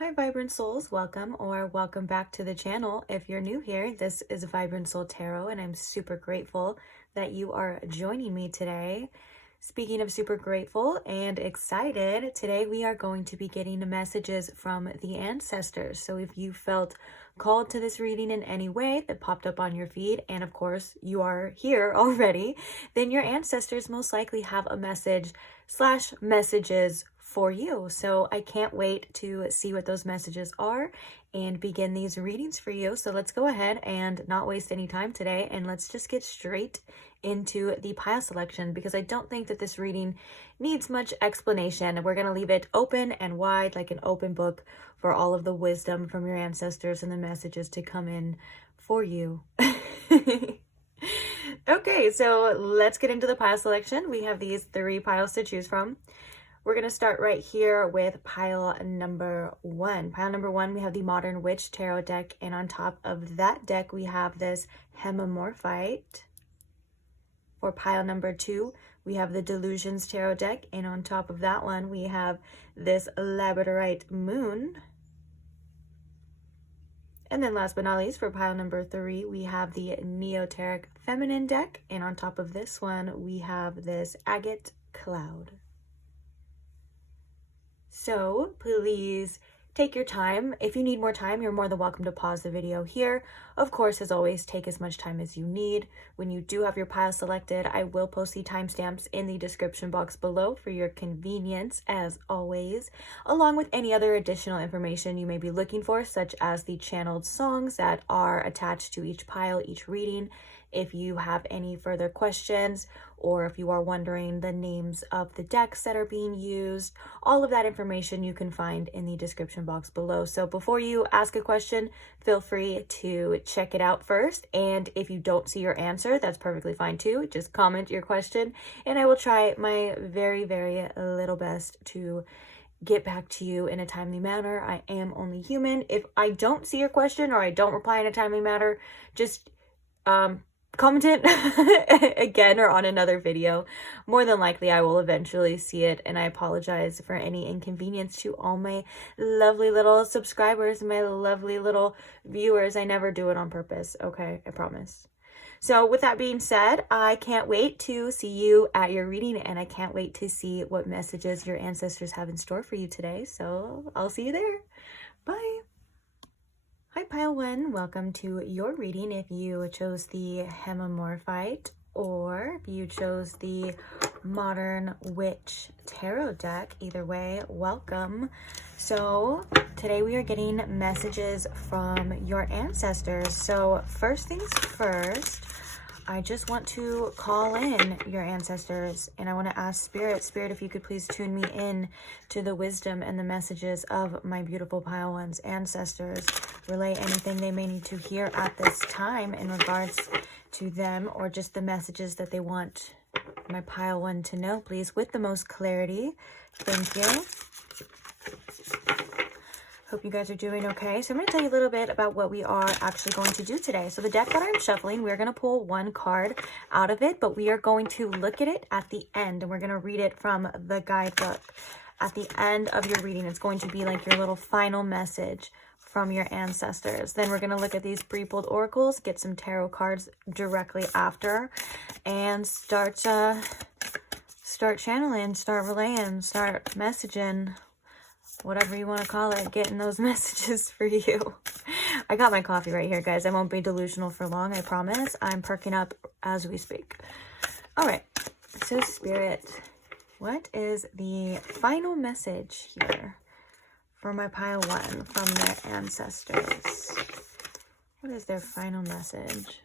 Hi Vibrant Souls, welcome or welcome back to the channel. If you're new here, this is VibrantSoulTarot and I'm super grateful that you are joining me today. Speaking of super grateful and excited, today we are going to be getting messages from the ancestors. So if you felt called to this reading in any way that popped up on your feed, and of course you are here already, then your ancestors most likely have a message / messages for you. So I can't wait to see what those messages are and begin these readings for you. So let's go ahead and not waste any time today, and let's just get straight into the pile selection, because I don't think that this reading needs much explanation. We're going to leave it open and wide, like an open book, for all of the wisdom from your ancestors and the messages to come in for you. Okay, so let's get into the pile selection. We have these 3 piles to choose from. We're going to start right here with pile number 1. Pile number 1, we have the Modern Witch Tarot deck, and on top of that deck, we have this Hemimorphite. For pile number 2, we have the Delusions Tarot deck, and on top of that one, we have this Labradorite Moon. And then last but not least, for pile number 3, we have the Neoteric Feminine deck, and on top of this one, we have this Agate Cloud. So please take your time. If you need more time, you're more than welcome to pause the video here. Of course, as always, take as much time as you need. When you do have your pile selected, I will post the timestamps in the description box below for your convenience, as always, along with any other additional information you may be looking for, such as the channeled songs that are attached to each pile, each reading. If you have any further questions, or if you are wondering the names of the decks that are being used, all of that information you can find in the description box below. So before you ask a question, feel free to check it out first. And if you don't see your answer, that's perfectly fine too. Just comment your question and I will try my very, very little best to get back to you in a timely manner. I am only human. If I don't see your question or I don't reply in a timely manner, just comment it again or on another video. More than likely I will eventually see it, and I apologize for any inconvenience to all my lovely little subscribers, my lovely little viewers. I never do it on purpose, okay? I promise. So with that being said, I can't wait to see you at your reading, and I can't wait to see what messages your ancestors have in store for you today. So I'll see you there. Bye. Hi pile 1, welcome to your reading. If you chose the Hemimorphite or if you chose the Modern Witch Tarot deck, either way, welcome. So today we are getting messages from your ancestors. So first things first, I just want to call in your ancestors, and I want to ask Spirit, if you could please tune me in to the wisdom and the messages of my beautiful pile 1's ancestors. Relay anything they may need to hear at this time in regards to them, or just the messages that they want my pile 1 to know, please, with the most clarity. Thank you. Hope you guys are doing okay. So I'm going to tell you a little bit about what we are actually going to do today. So the deck that I'm shuffling, we're going to pull one card out of it, but we are going to look at it at the end, and we're going to read it from the guidebook. At the end of your reading, it's going to be like your little final message from your ancestors. Then we're going to look at these pre-pulled oracles, get some tarot cards directly after, and start channeling, start relaying, start messaging, whatever you want to call it, getting those messages for you. I got my coffee right here, guys. I won't be delusional for long, I promise. I'm perking up as we speak. All right, so Spirit, what is the final message here for my pile 1 from their ancestors? What is their final message?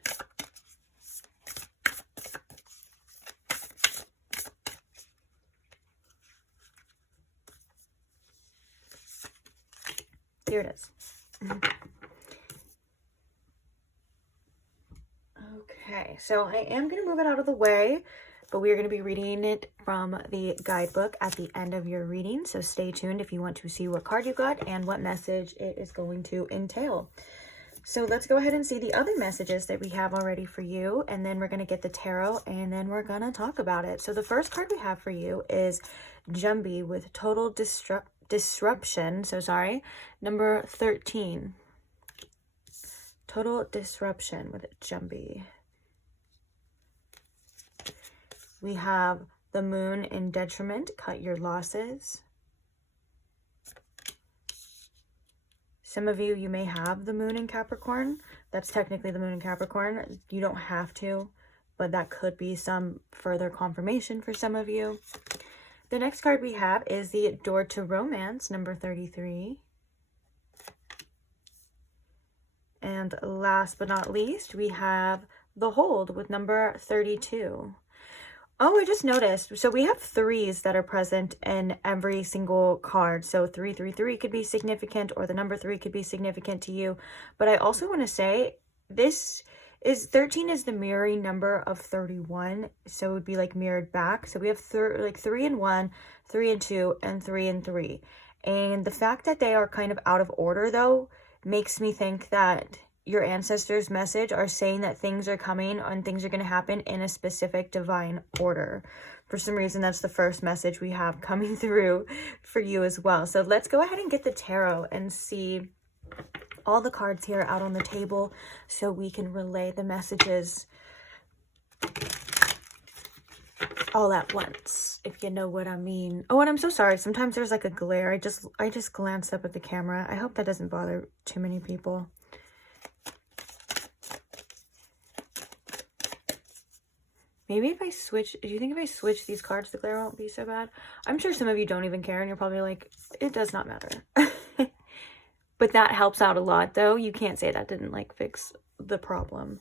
Here it is. Okay, so I am going to move it out of the way, but we are going to be reading it from the guidebook at the end of your reading. So stay tuned if you want to see what card you got and what message it is going to entail. So let's go ahead and see the other messages that we have already for you, and then we're going to get the tarot, and then we're going to talk about it. So the first card we have for you is Jumbie with total disruption, number 13. Total disruption with Jumbie. We have the moon in detriment, cut your losses. Some of you may have the moon in Capricorn. That's technically the moon in Capricorn. You don't have to, but that could be some further confirmation for some of you. The next card we have is the door to romance, number 33. And last but not least, we have the hold with number 32. Oh, I just noticed. So we have threes that are present in every single card. So 333 could be significant, or the number 3 could be significant to you. But I also want to say 13 is the mirroring number of 31. So it would be like mirrored back. So we have 3 and 1, 3 and 2, and 3 and 3. And the fact that they are kind of out of order though makes me think that your ancestors' message are saying that things are coming and things are going to happen in a specific divine order. For some reason, that's the first message we have coming through for you as well. So let's go ahead and get the tarot and see all the cards here out on the table so we can relay the messages all at once, if you know what I mean. Oh, and I'm so sorry. Sometimes there's like a glare. I just glanced up at the camera. I hope that doesn't bother too many people. Maybe if I switch, do you think if I switch these cards, the glare won't be so bad? I'm sure some of you don't even care and you're probably like, it does not matter. But that helps out a lot though. You can't say that didn't like fix the problem.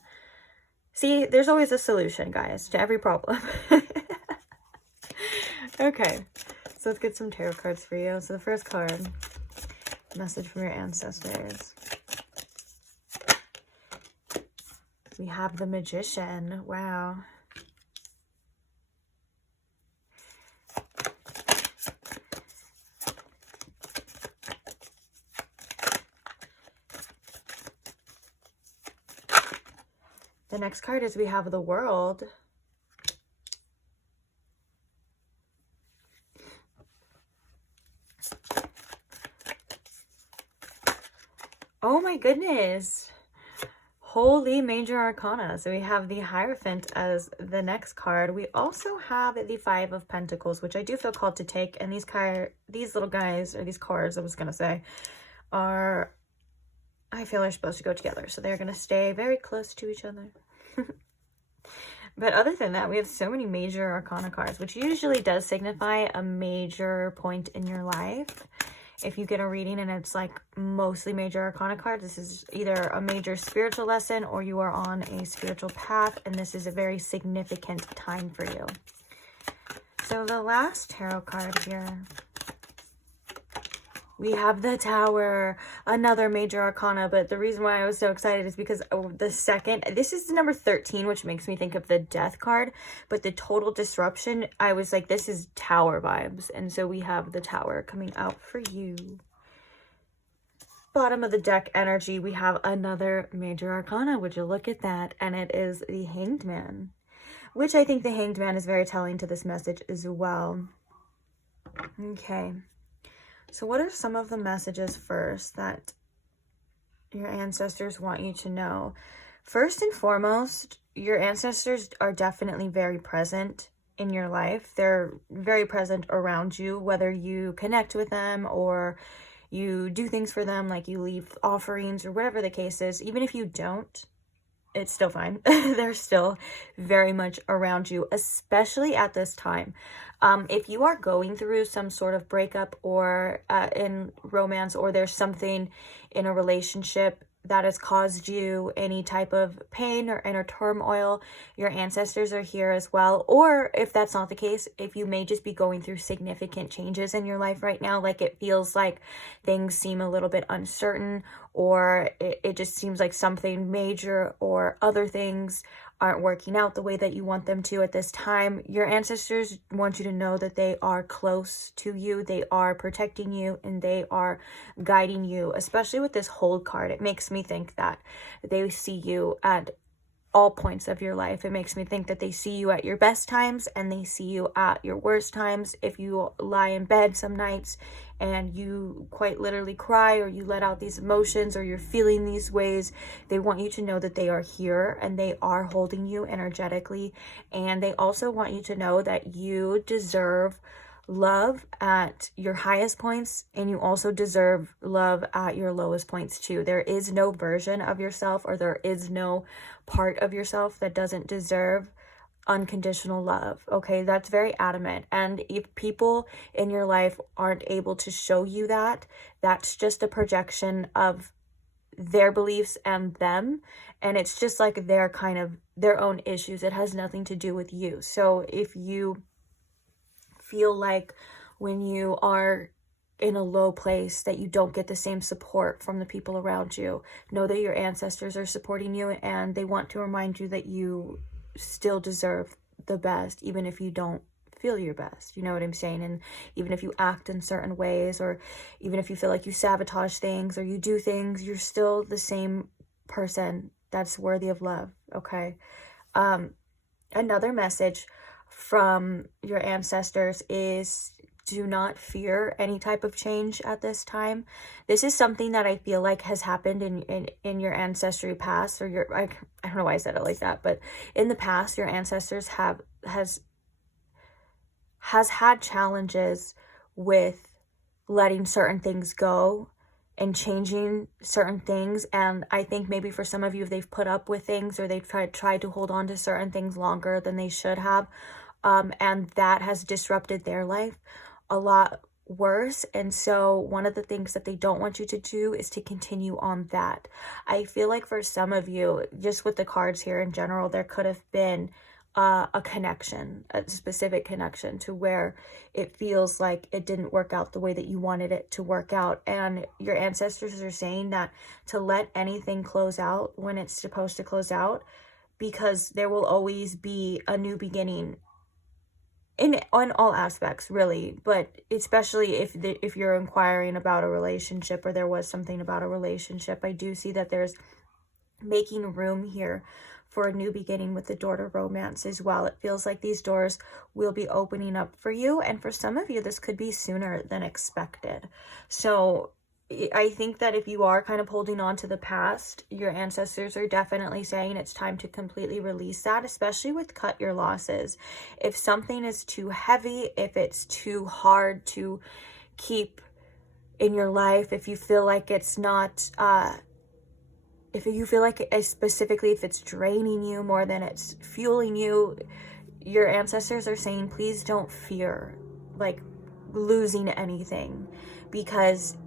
See, there's always a solution, guys, to every problem. Okay, so let's get some tarot cards for you. So the first card, message from your ancestors. We have the Magician. Wow. The next card is we have the World. Oh my goodness. Holy major arcana. So we have the Hierophant as the next card. We also have the Five of Pentacles, which I do feel called to take. And these little guys, or these cards, I was going to say, I feel are supposed to go together. So they're going to stay very close to each other. But other than that, we have so many major arcana cards, which usually does signify a major point in your life. If you get a reading and it's like mostly major arcana cards, this is either a major spiritual lesson or you are on a spiritual path, and this is a very significant time for you. So the last tarot card here, we have the Tower, another major arcana. But the reason why I was so excited is because this is the number 13, which makes me think of the Death card. But the total disruption, I was like, this is Tower vibes. And so we have the Tower coming out for you. Bottom of the deck energy, we have another major arcana. Would you look at that? And it is the Hanged Man, which I think the Hanged Man is very telling to this message as well. Okay. So what are some of the messages first that your ancestors want you to know? First and foremost, your ancestors are definitely very present in your life. They're very present around you, whether you connect with them or you do things for them, like you leave offerings or whatever the case is. Even if you don't, it's still fine. They're still very much around you, especially at this time. If you are going through some sort of breakup or in romance, or there's something in a relationship that has caused you any type of pain or inner turmoil, your ancestors are here as well. Or if that's not the case, if you may just be going through significant changes in your life right now, like it feels like things seem a little bit uncertain, or it just seems like something major or other things aren't working out the way that you want them to at this time, your ancestors want you to know that they are close to you, they are protecting you, and they are guiding you, especially with this Hold card. It makes me think that they see you at all points of your life. It makes me think that they see you at your best times and they see you at your worst times. If you lie in bed some nights and you quite literally cry, or you let out these emotions, or you're feeling these ways, they want you to know that they are here and they are holding you energetically. And they also want you to know that you deserve love at your highest points, and you also deserve love at your lowest points too. There is no version of yourself, or there is no part of yourself that doesn't deserve unconditional love. Okay, that's very adamant. And if people in your life aren't able to show you that, that's just a projection of their beliefs and them, and it's just like their kind of their own issues. It has nothing to do with you. So if you feel like when you are in a low place that you don't get the same support from the people around you, know that your ancestors are supporting you, and they want to remind you that you still deserve the best, even if you don't feel your best. You know what I'm saying? And even if you act in certain ways, or even if you feel like you sabotage things or you do things, you're still the same person that's worthy of love. Okay. Another message from your ancestors is, do not fear any type of change at this time. This is something that I feel like has happened in your ancestry past, or your, I don't know why I said it like that, but in the past, your ancestors has had challenges with letting certain things go and changing certain things. And I think maybe for some of you, they've put up with things, or they've tried to hold on to certain things longer than they should have. And that has disrupted their life a lot worse. And so one of the things that they don't want you to do is to continue on that. I feel like for some of you, just with the cards here in general, there could have been a connection, a specific connection, to where it feels like it didn't work out the way that you wanted it to work out. And your ancestors are saying that to let anything close out when it's supposed to close out, because there will always be a new beginning on all aspects, really, but especially if you're inquiring about a relationship, or there was something about a relationship. I do see that there's making room here for a new beginning with the door to romance as well. It feels like these doors will be opening up for you, and for some of you, this could be sooner than expected. So I think that if you are kind of holding on to the past, your ancestors are definitely saying it's time to completely release that, especially with cut your losses. If something is too heavy, if it's too hard to keep in your life, if you feel like it's not, if you feel like specifically if it's draining you more than it's fueling you, your ancestors are saying, please don't fear like losing anything, because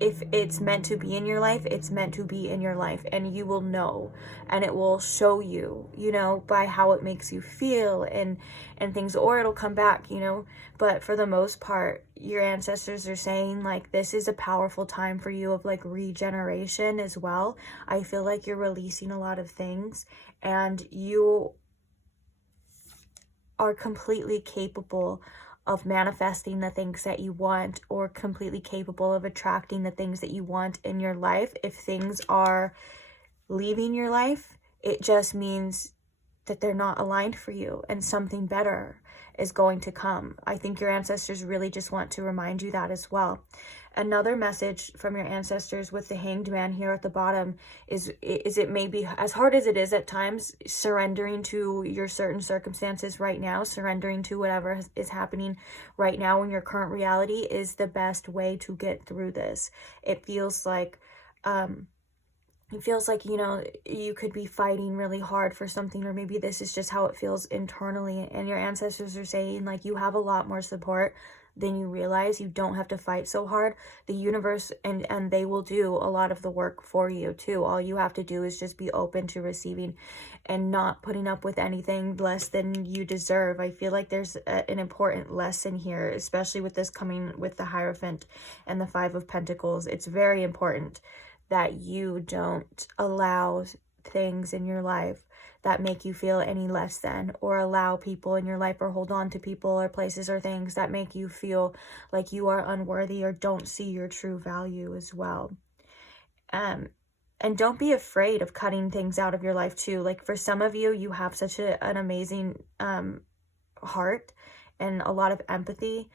if it's meant to be in your life, it's meant to be in your life, and you will know, and it will show you, you know, by how it makes you feel and things, or it'll come back, you know. But for the most part, your ancestors are saying like this is a powerful time for you of like regeneration as well. I feel like you're releasing a lot of things, and you are completely capable of manifesting the things that you want, or completely capable of attracting the things that you want in your life. If things are leaving your life, it just means that they're not aligned for you, and something better is going to come. I think your ancestors really just want to remind you that as well. Another message from your ancestors with the Hanged Man here at the bottom is it may be, as hard as it is at times, surrendering to your certain circumstances right now, surrendering to whatever is happening right now in your current reality is the best way to get through this. It feels like, you know, you could be fighting really hard for something, or maybe this is just how it feels internally, and your ancestors are saying like you have a lot more support than you realize. You don't have to fight so hard. The universe and they will do a lot of the work for you too. All you have to do is just be open to receiving and not putting up with anything less than you deserve. I feel like there's an important lesson here, especially with this coming with the Hierophant and the Five of Pentacles. It's very important that you don't allow things in your life that make you feel any less than, or allow people in your life, or hold on to people or places or things that make you feel like you are unworthy or don't see your true value as well. And don't be afraid of cutting things out of your life too. Like for some of you, you have such an amazing heart and a lot of empathy,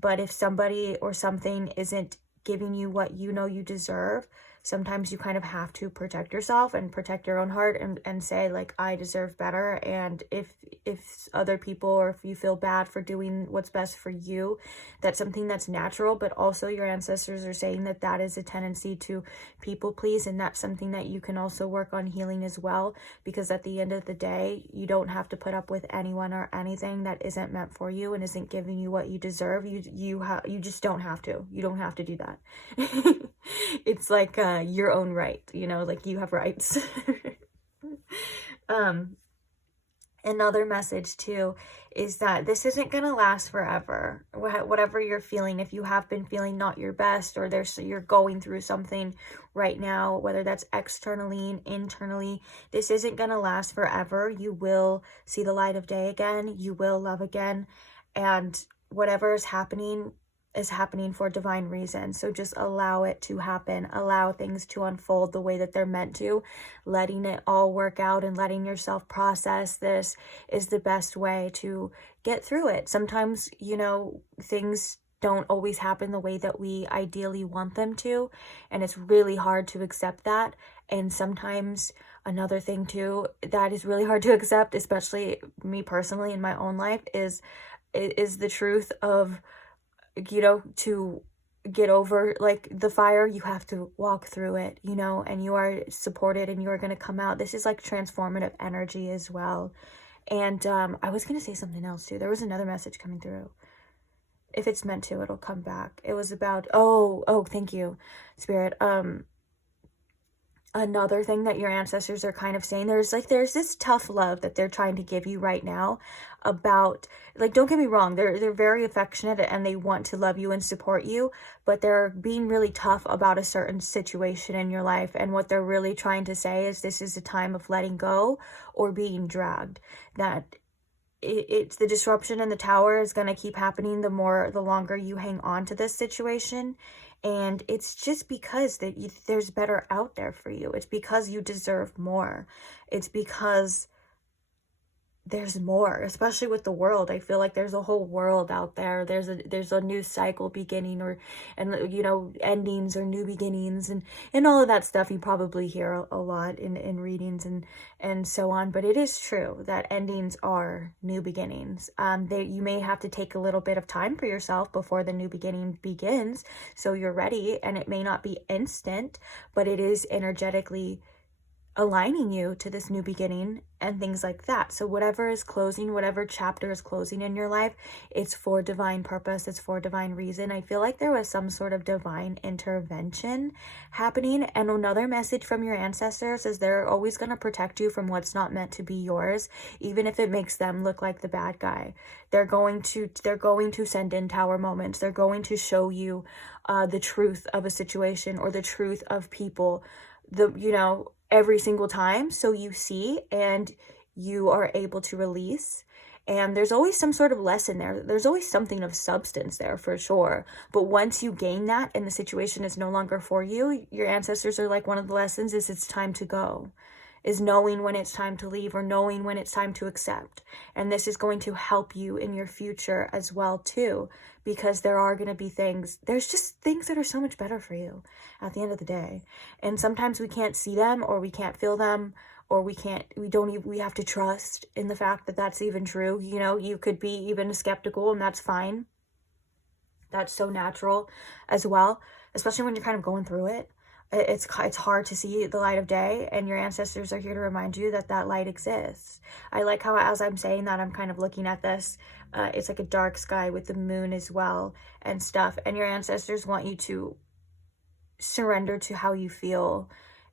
But if somebody or something isn't giving you what you know you deserve, sometimes you kind of have to protect yourself and protect your own heart and say, like, I deserve better. And if other people, or if you feel bad for doing what's best for you, that's something that's natural. But also your ancestors are saying that that is a tendency to people please, and that's something that you can also work on healing as well, because at the end of the day, you don't have to put up with anyone or anything that isn't meant for you and isn't giving you what you deserve. You just don't have to. You don't have to do that. It's like your own right, you know, like you have rights. Another message too is that this isn't going to last forever. Whatever you're feeling, if you have been feeling not your best, or you're going through something right now, whether that's externally and internally, this isn't going to last forever. You will see the light of day again. You will love again. And whatever is happening for divine reason. So just allow it to happen. Allow things to unfold the way that they're meant to. Letting it all work out and letting yourself process this is the best way to get through it. Sometimes, you know, things don't always happen the way that we ideally want them to, and it's really hard to accept that. And sometimes another thing too that is really hard to accept, especially me personally in my own life, is the truth of, you know, to get over like the fire, you have to walk through it, you know, and you are supported and you are going to come out. This is like transformative energy as well. And I was going to say something else too. There was another message coming through. If it's meant to, it'll come back. It was about, oh, thank you, Spirit. Another thing that your ancestors are kind of saying, there's this tough love that they're trying to give you right now about, like, don't get me wrong, they're very affectionate and they want to love you and support you, but they're being really tough about a certain situation in your life. And what they're really trying to say is this is a time of letting go or being dragged. That it's the disruption in the tower is going to keep happening the longer you hang on to this situation. And it's just because there's better out there for you. It's because you deserve more. It's because there's more, especially with the world. I feel like there's a whole world out there. There's a new cycle beginning, and you know, endings or new beginnings, and all of that stuff you probably hear a lot in readings and so on. But it is true that endings are new beginnings. You may have to take a little bit of time for yourself before the new beginning begins, so you're ready. And it may not be instant, but it is energetically aligning you to this new beginning and things like that. So whatever is closing, whatever chapter is closing in your life, it's for divine purpose. It's for divine reason. I feel like there was some sort of divine intervention happening. And another message from your ancestors is they're always going to protect you from what's not meant to be yours, even if it makes them look like the bad guy. They're going to send in tower moments. They're going to show you the truth of a situation or the truth of people, every single time, so you see and you are able to release. And there's always some sort of lesson there. There's always something of substance there for sure. But once you gain that and the situation is no longer for you, your ancestors are like, one of the lessons is it's time to go, is knowing when it's time to leave or knowing when it's time to accept. And this is going to help you in your future as well too, because there are going to be there's just things that are so much better for you at the end of the day. And sometimes we can't see them, or we can't feel them, or we have to trust in the fact that that's even true. You know, you could be even skeptical, and that's fine. That's so natural as well, especially when you're kind of going through it. It's hard to see the light of day, and your ancestors are here to remind you that that light exists. I like how, as I'm saying that, I'm kind of looking at this. It's like a dark sky with the moon as well and stuff. And your ancestors want you to surrender to how you feel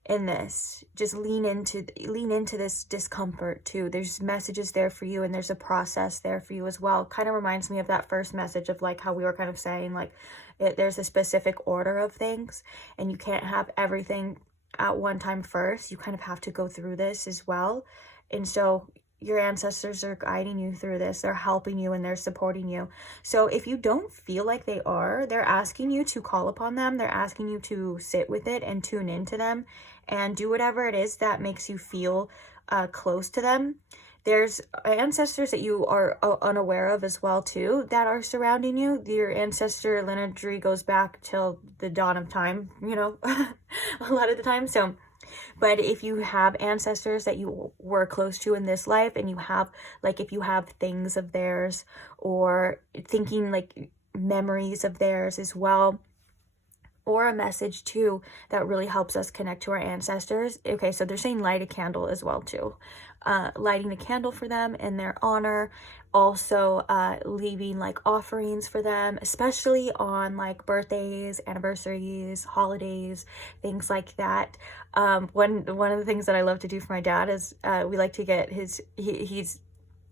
in this. Just lean into this discomfort too. There's messages there for you, and there's a process there for you as well. Kind of reminds me of that first message of like how we were kind of saying, like, there's a specific order of things, and you can't have everything at one time first. You kind of have to go through this as well. And so your ancestors are guiding you through this. They're helping you and they're supporting you. So if you don't feel like they are, they're asking you to call upon them. They're asking you to sit with it and tune into them and do whatever it is that makes you feel close to them. there's ancestors that you are unaware of as well too that are surrounding you. Your ancestor lineage goes back till the dawn of time, you know, a lot of the time. So, but if you have ancestors that you were close to in this life, and you have, like, if you have things of theirs, or thinking like memories of theirs as well, or a message too that really helps us connect to our ancestors. Okay, so they're saying light a candle as well too. Lighting a candle for them in their honor. Also leaving like offerings for them, especially on like birthdays, anniversaries, holidays, things like that. One of the things that I love to do for my dad is we like to get he's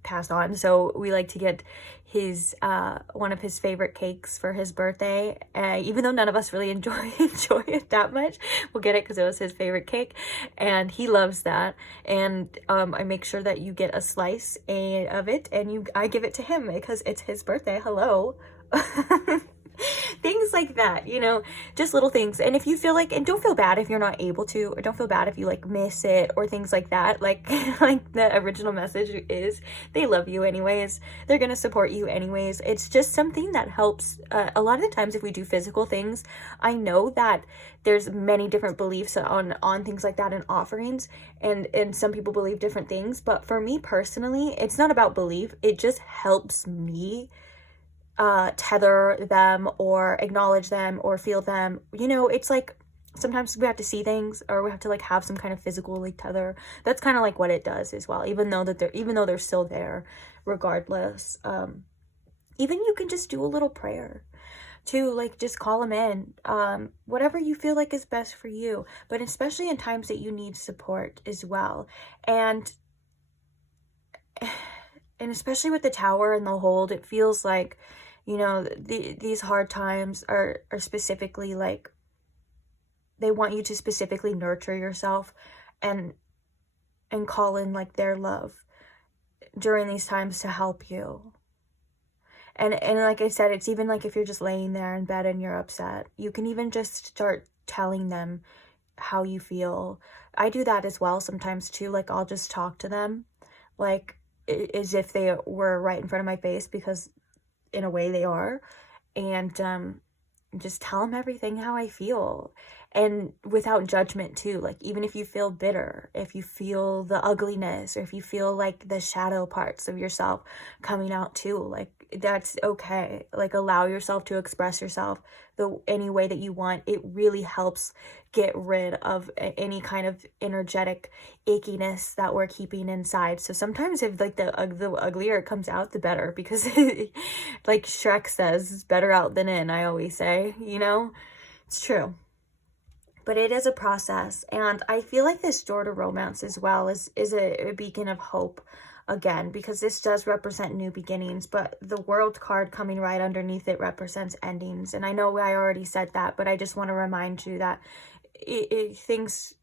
passed on, so we like to get his one of his favorite cakes for his birthday, even though none of us really enjoy it that much. We'll get it because it was his favorite cake, and he loves that. And I make sure that you get a slice of it, and I give it to him because it's his birthday. Hello. Things like that, you know, just little things. And if you feel like, and don't feel bad if you're not able to, or don't feel bad if you like miss it or things like that. Like like the original message is, they love you anyways, they're gonna support you anyways. It's just something that helps. A lot of the times if we do physical things, I know that there's many different beliefs on things like that and offerings, and some people believe different things, but for me personally, it's not about belief. It just helps me tether them or acknowledge them or feel them. You know, it's like sometimes we have to see things, or we have to like have some kind of physical like tether. That's kind of like what it does as well, even though they're still there regardless. Even you can just do a little prayer to like just call them in, whatever you feel like is best for you, but especially in times that you need support as well. And especially with the Tower and the Hold, it feels like, you know, these hard times are specifically like, they want you to specifically nurture yourself and call in like their love during these times to help you. And like I said, it's even like if you're just laying there in bed and you're upset, you can even just start telling them how you feel. I do that as well sometimes too. Like I'll just talk to them like as if they were right in front of my face, because in a way they are, and just tell them everything how I feel, and without judgment too. Like even if you feel bitter, if you feel the ugliness, or if you feel like the shadow parts of yourself coming out too, like that's okay. Like allow yourself to express yourself any way that you want. It really helps get rid of any kind of energetic achiness that we're keeping inside. So sometimes if like the uglier it comes out, the better, because like Shrek says, it's better out than in, I always say, you know, it's true. But it is a process, and I feel like this door to romance as well is a beacon of hope again, because this does represent new beginnings, but the World card coming right underneath it represents endings. And I know I already said that, but I just want to remind you that things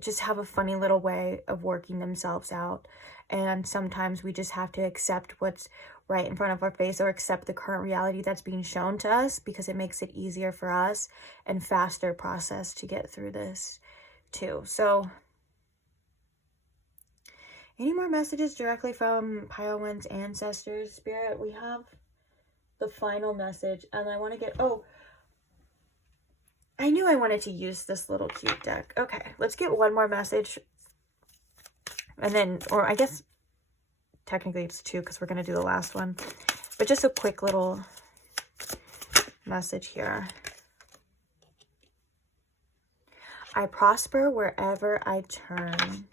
just have a funny little way of working themselves out, and sometimes we just have to accept what's right in front of our face, or accept the current reality that's being shown to us, because it makes it easier for us and faster process to get through this too. So any more messages directly from Pioneer's ancestors, Spirit? We have the final message, and I want to get, oh, I knew I wanted to use this little cute deck. Okay, let's get one more message, and then, or I guess technically it's two, because we're going to do the last one, but just a quick little message here. I prosper wherever I turn.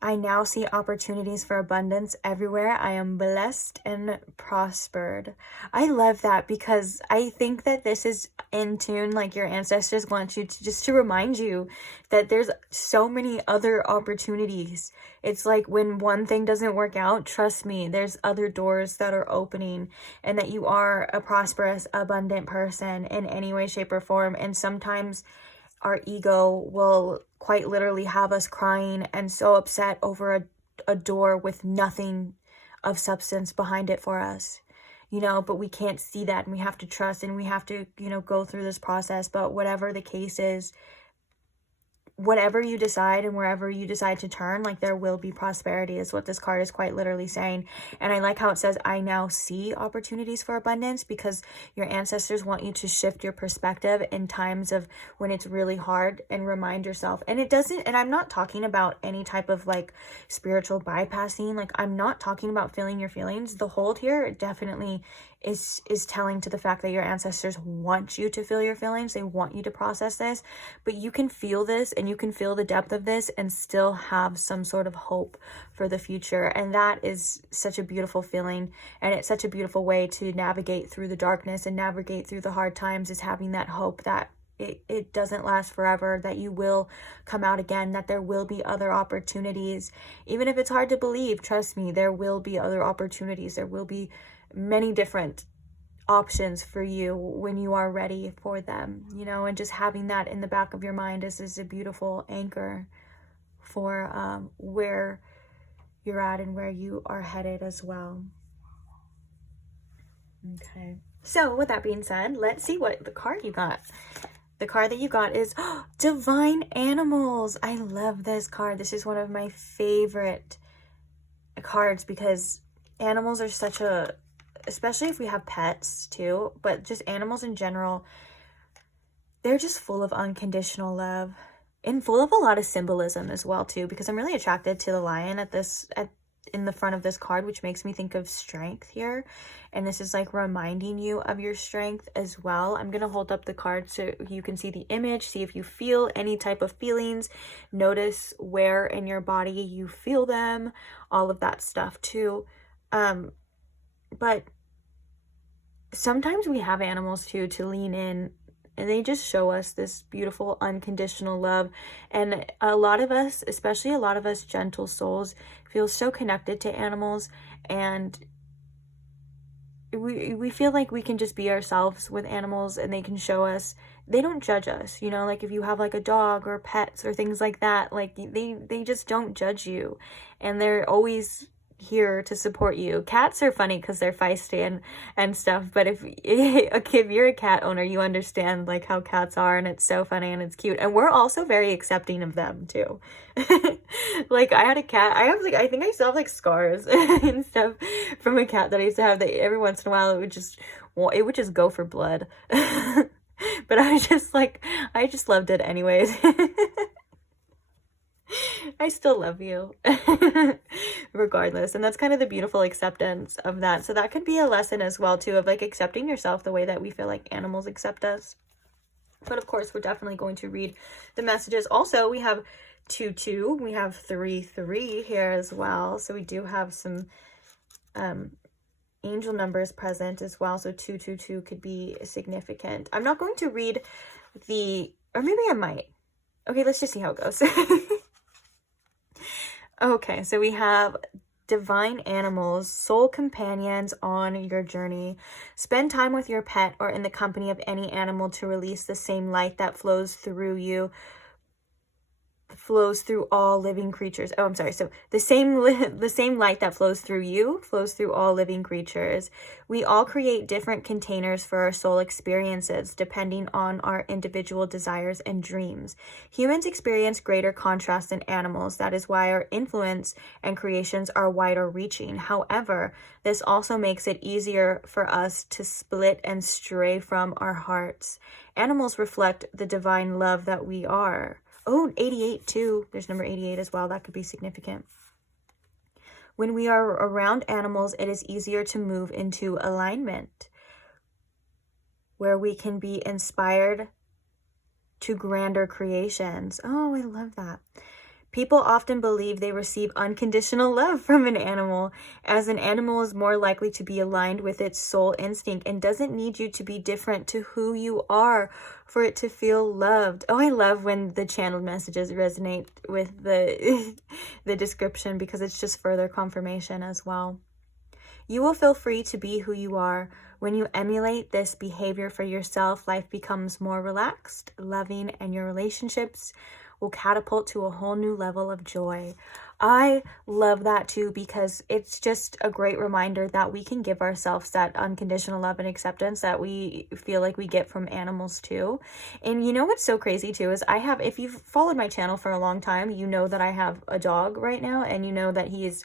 I now see opportunities for abundance everywhere. I am blessed and prospered. I love that, because I think that this is in tune, like your ancestors want you to just to remind you that there's so many other opportunities. It's like when one thing doesn't work out, trust me, there's other doors that are opening, and that you are a prosperous, abundant person in any way, shape, or form. And sometimes our ego will quite literally have us crying and so upset over a door with nothing of substance behind it for us, you know, but we can't see that, and we have to trust, and we have to, you know, go through this process. But whatever the case is, whatever you decide and wherever you decide to turn, like there will be prosperity is what this card is quite literally saying. And I like how it says, I now see opportunities for abundance, because your ancestors want you to shift your perspective in times of when it's really hard, and remind yourself. And it doesn't, and I'm not talking about any type of like spiritual bypassing. Like I'm not talking about feeling your feelings. The hold here definitely is telling to the fact that your ancestors want you to feel your feelings. They want you to process this, but you can feel this and you can feel the depth of this and still have some sort of hope for the future. And that is such a beautiful feeling, and it's such a beautiful way to navigate through the darkness and navigate through the hard times, is having that hope that it doesn't last forever, that you will come out again, that there will be other opportunities. Even if it's hard to believe, trust me, there will be other opportunities. There will be many different options for you when you are ready for them, you know. And just having that in the back of your mind is a beautiful anchor for where you're at and where you are headed as well. Okay, so with that being said, let's see what the card you got. The card that you got is Divine Animals. I love this card. This is one of my favorite cards, because animals are such a, especially if we have pets too, but just animals in general, they're just full of unconditional love and full of a lot of symbolism as well too, because I'm really attracted to the lion in the front of this card, which makes me think of strength here. And this is like reminding you of your strength as well. I'm going to hold up the card so you can see the image, see if you feel any type of feelings, notice where in your body you feel them, all of that stuff too. But sometimes we have animals too to lean in, and they just show us this beautiful unconditional love. And a lot of us, especially a lot of us gentle souls, feel so connected to animals, and we feel like we can just be ourselves with animals, and they can show us, they don't judge us, you know. Like if you have like a dog or pets or things like that, like they just don't judge you, and they're always here to support you. Cats are funny because they're feisty and stuff, but if you're a cat owner, you understand like how cats are, and it's so funny and it's cute, and we're also very accepting of them too. Like I had a cat, I think I still have like scars and stuff from a cat that I used to have, that every once in a while it would just go for blood. But I was just like, I just loved it anyways. I still love you regardless. And that's kind of the beautiful acceptance of that. So that could be a lesson as well too, of like accepting yourself the way that we feel like animals accept us. But of course, we're definitely going to read the messages. Also, we have 2-2, we have 3-3 here as well. So we do have some angel numbers present as well. So 2-2-2 could be significant. I'm not going to read or maybe I might. Okay, let's just see how it goes. Okay, so we have Divine Animals, soul companions on your journey. Spend time with your pet or in the company of any animal to release the same light that flows through you, flows through all living creatures. Oh, I'm sorry. So the same light that flows through you flows through all living creatures. We all create different containers for our soul experiences depending on our individual desires and dreams. Humans experience greater contrast than animals. That is why our influence and creations are wider reaching. However, this also makes it easier for us to split and stray from our hearts. Animals reflect the divine love that we are. Oh, 88 too. There's number 88 as well. That could be significant. When we are around animals, it is easier to move into alignment, where we can be inspired to grander creations. Oh, I love that. People often believe they receive unconditional love from an animal, as an animal is more likely to be aligned with its soul instinct and doesn't need you to be different to who you are for it to feel loved. Oh, I love when the channeled messages resonate with the description, because it's just further confirmation as well. You will feel free to be who you are. When you emulate this behavior for yourself, life becomes more relaxed, loving, and your relationships will catapult to a whole new level of joy. I love that too, because it's just a great reminder that we can give ourselves that unconditional love and acceptance that we feel like we get from animals too. And you know what's so crazy too is if you've followed my channel for a long time, you know that I have a dog right now, and you know that he is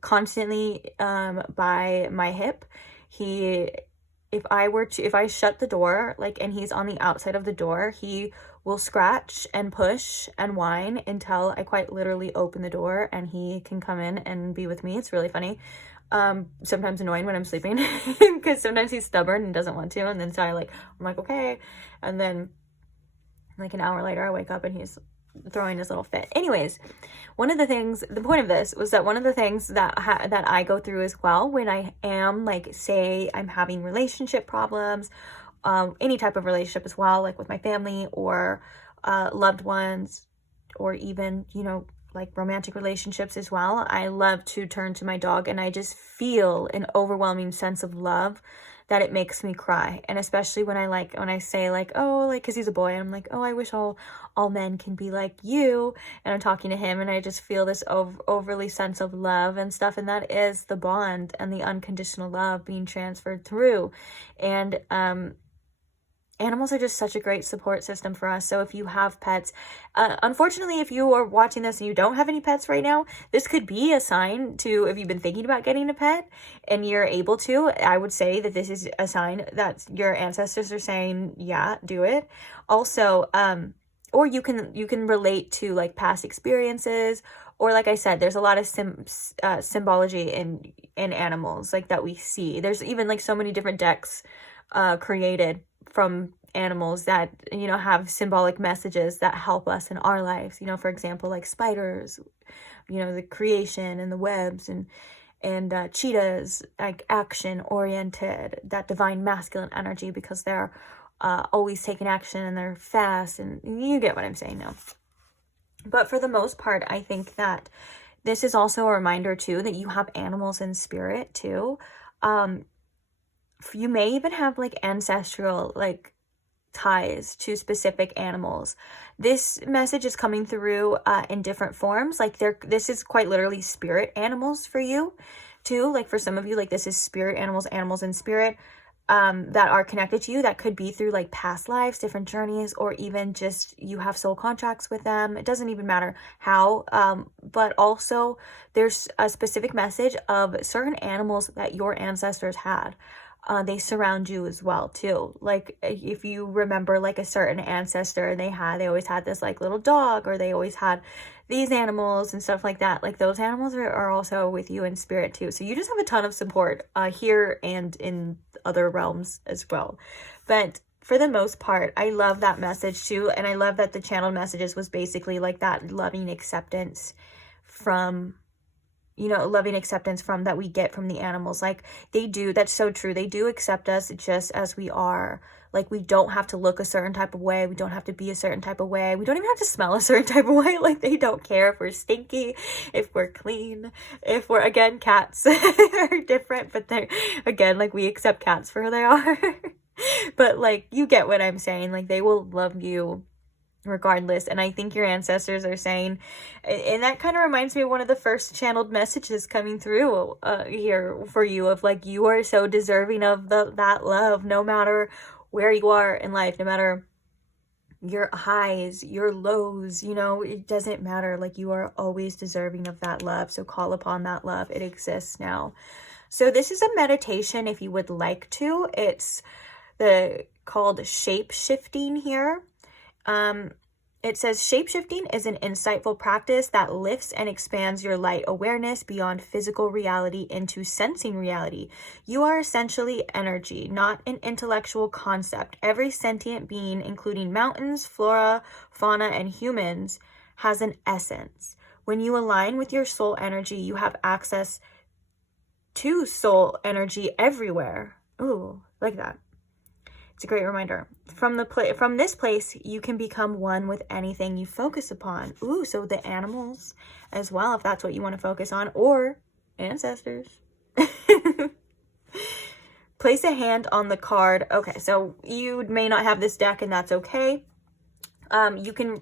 constantly by my hip. If I shut the door, like, and he's on the outside of the door, he will scratch and push and whine until I quite literally open the door and he can come in and be with me. It's really funny. Sometimes annoying when I'm sleeping because sometimes he's stubborn and doesn't want to. And then I'm like, okay. And then like an hour later, I wake up and he's throwing his little fit. Anyways, the point of this was that one of the things that I go through as well when I am, like, say I'm having relationship problems, any type of relationship as well, like with my family or loved ones, or even, you know, like romantic relationships as well, I love to turn to my dog, and I just feel an overwhelming sense of love that it makes me cry. And especially when I say like, oh, like, because he's a boy, I'm like, oh, I wish all men can be like you, and I'm talking to him, and I just feel this overly sense of love and stuff, and that is the bond and the unconditional love being transferred through. And animals are just such a great support system for us. So if you have pets, unfortunately, if you are watching this and you don't have any pets right now, this could be a sign to, if you've been thinking about getting a pet and you're able to, I would say that this is a sign that your ancestors are saying, yeah, do it. Also, or you can relate to like past experiences, or like I said, there's a lot of symbology in animals like that we see. There's even like so many different decks created from animals that, you know, have symbolic messages that help us in our lives. You know, for example, like spiders, you know, the creation and the webs, and cheetahs, like action oriented, that divine masculine energy, because they're always taking action and they're fast, and you get what I'm saying now. But for the most part, I think that this is also a reminder too that you have animals in spirit too. You may even have like ancestral like ties to specific animals. This message is coming through in different forms. Like this is quite literally spirit animals for you too. Like for some of you, like this is spirit animals in spirit that are connected to you. That could be through like past lives, different journeys, or even just you have soul contracts with them. It doesn't even matter how, but also there's a specific message of certain animals that your ancestors had. They surround you as well too. Like if you remember like a certain ancestor, they always had this like little dog, or they always had these animals and stuff like that. Like those animals are also with you in spirit too. So you just have a ton of support here and in other realms as well. But for the most part, I love that message too. And I love that the channeled messages was basically like that loving acceptance from, you know, loving acceptance from that we get from the animals. Like they do, that's so true. They do accept us just as we are. Like we don't have to look a certain type of way. We don't have to be a certain type of way. We don't even have to smell a certain type of way. Like they don't care if we're stinky, if we're clean, if we're, again, cats are different, but they're, again, like we accept cats for who they are. But like, you get what I'm saying. Like they will love you regardless. And I think your ancestors are saying, and that kind of reminds me of one of the first channeled messages coming through here for you, of like, you are so deserving of that love, no matter where you are in life, no matter your highs, your lows, you know, it doesn't matter. Like you are always deserving of that love. So call upon that love. It exists now. So this is a meditation if you would like to. It's called shape shifting here. It says shape-shifting is an insightful practice that lifts and expands your light awareness beyond physical reality into sensing reality. You are essentially energy, not an intellectual concept. Every sentient being, including mountains, flora, fauna, and humans, has an essence. When you align with your soul energy, you have access to soul energy everywhere. Ooh, like that. It's a great reminder. From this place, you can become one with anything you focus upon. Ooh, so the animals as well, if that's what you want to focus on, or ancestors. Place a hand on the card. Okay, so you may not have this deck, and that's okay. You can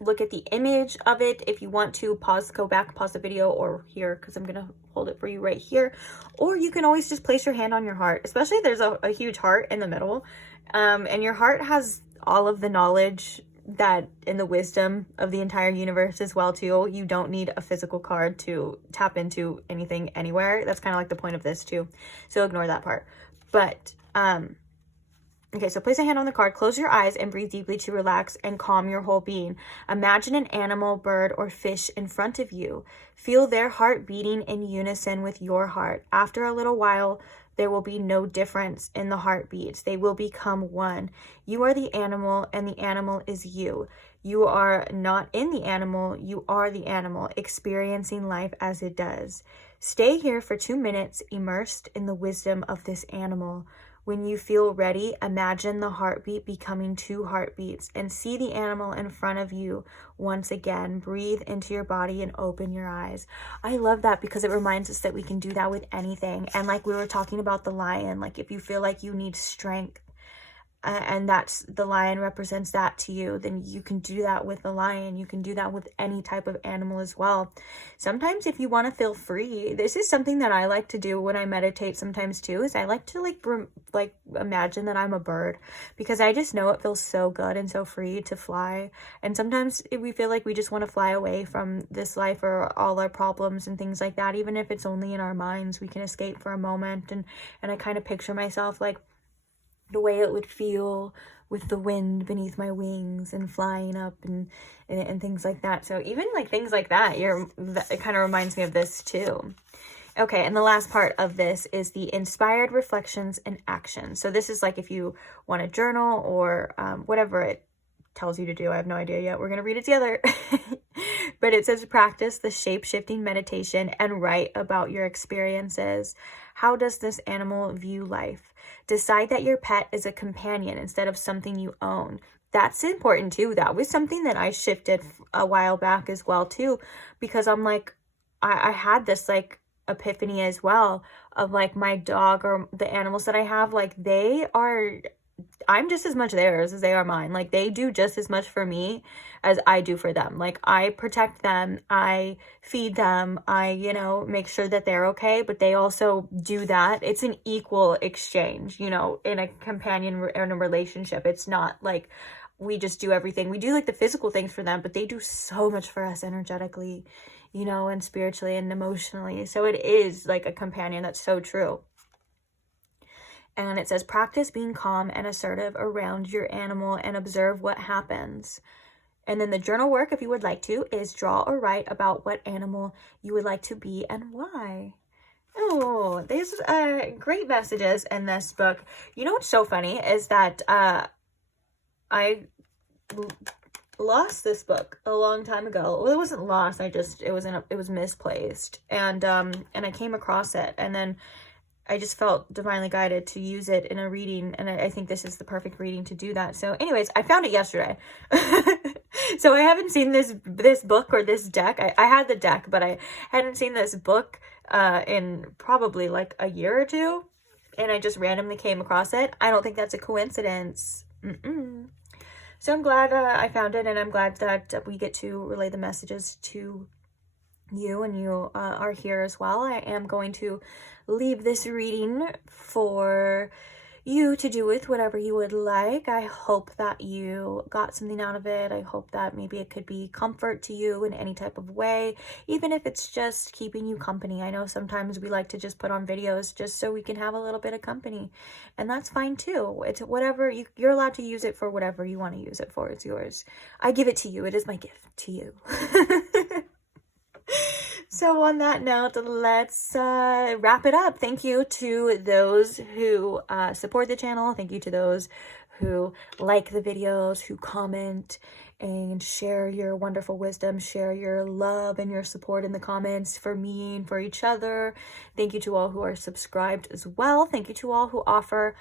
look at the image of it. If you want to pause, go back, pause the video, or here, because I'm going to hold it for you right here. Or you can always just place your hand on your heart, especially if there's a huge heart in the middle. And your heart has all of the knowledge that and the wisdom of the entire universe as well too. You don't need a physical card to tap into anything anywhere. That's kind of like the point of this too. So ignore that part. But, okay, so place a hand on the card, close your eyes, and breathe deeply to relax and calm your whole being. Imagine an animal, bird, or fish in front of you. Feel their heart beating in unison with your heart. After a little while, there will be no difference in the heartbeats. They will become one. You are the animal, and the animal is you. You are not in the animal. You are the animal, experiencing life as it does. Stay here for 2 minutes, immersed in the wisdom of this animal. When you feel ready, imagine the heartbeat becoming 2 heartbeats and see the animal in front of you once again. Breathe into your body and open your eyes. I love that because it reminds us that we can do that with anything. And like we were talking about the lion, like if you feel like you need strength, and that's the lion represents that to you, then you can do that with the lion. You can do that with any type of animal as well. Sometimes if you want to feel free, this is something that I like to do when I meditate sometimes too, is I like to like imagine that I'm a bird, because I just know it feels so good and so free to fly. And sometimes if we feel like we just want to fly away from this life or all our problems and things like that, even if it's only in our minds, we can escape for a moment. And I kind of picture myself like the way it would feel with the wind beneath my wings and flying up and things like that. So even like things like that, it kind of reminds me of this too. Okay, and the last part of this is the inspired reflections and action. So this is like if you want to journal or whatever it tells you to do. I have no idea yet. We're going to read it together. But it says practice the shape-shifting meditation and write about your experiences. How does this animal view life? Decide that your pet is a companion instead of something you own. That's important too. That was something that I shifted a while back as well too, because I'm like, I had this like epiphany as well of like my dog or the animals that I have, like I'm just as much theirs as they are mine. Like they do just as much for me as I do for them. Like I protect them, I feed them, I, make sure that they're okay, but they also do that. It's an equal exchange, in a companion in a relationship. It's not like we just do everything. We do like the physical things for them, but they do so much for us energetically, and spiritually and emotionally. So it is like a companion. That's so true. And it says, practice being calm and assertive around your animal and observe what happens. And then the journal work, if you would like to, is draw or write about what animal you would like to be and why. Oh, there's great messages in this book. You know what's so funny is that I lost this book a long time ago. Well, it wasn't lost. It was misplaced. And I came across it, and then I just felt divinely guided to use it in a reading, and I think this is the perfect reading to do that. So anyways, I found it yesterday. So I haven't seen this book or this deck. I had the deck, but I hadn't seen this book in probably like a year or two, and I just randomly came across it. I don't think that's a coincidence. So I'm glad I found it, and I'm glad that we get to relay the messages to you, and you are here as well. I am going to leave this reading for you to do with whatever you would like. I hope that you got something out of it. I hope that maybe it could be comfort to you in any type of way, even if it's just keeping you company. I know sometimes we like to just put on videos just so we can have a little bit of company, and that's fine too. It's whatever you're allowed to use it for. Whatever you want to use it for, it's yours. I give it to you. It is my gift to you. So on that note, let's wrap it up. Thank you to those who support the channel. Thank you to those who like the videos, who comment and share your wonderful wisdom, share your love and your support in the comments for me and for each other. Thank you to all who are subscribed as well. Thank you to all who offer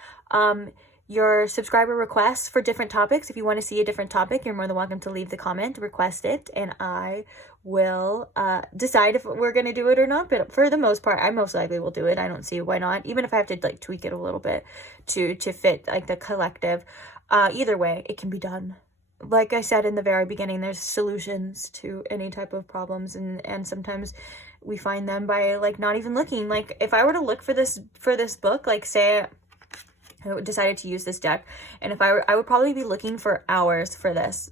your subscriber requests for different topics. If you want to see a different topic, you're more than welcome to leave the comment, request it, and I will decide if we're going to do it or not. But for the most part, I most likely will do it. I don't see why not, even if I have to like tweak it a little bit to fit like the collective. Either way, it can be done. like I said in the very beginning, there's solutions to any type of problems, and sometimes we find them by like not even looking. Like if I were to look for this book, like say I decided to use this deck, and if I would probably be looking for hours for this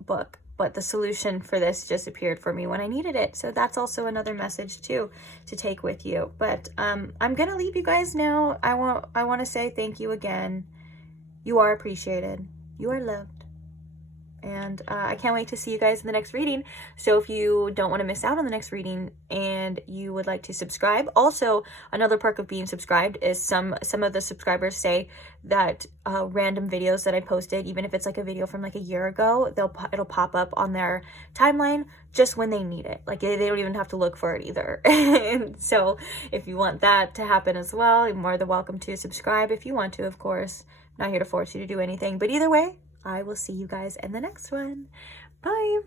book, but the solution for this just appeared for me when I needed it. So that's also another message too to take with you. But I'm gonna leave you guys now. I want to say thank you again. You are appreciated. You are loved. And I can't wait to see you guys in the next reading. So if you don't want to miss out on the next reading and you would like to subscribe, also another perk of being subscribed is some of the subscribers say that random videos that I posted, even if it's like a video from like a year ago, it'll pop up on their timeline just when they need it. Like they don't even have to look for it either. And so if you want that to happen as well, you're more than welcome to subscribe if you want to, of course. I'm not here to force you to do anything, but either way, I will see you guys in the next one. Bye.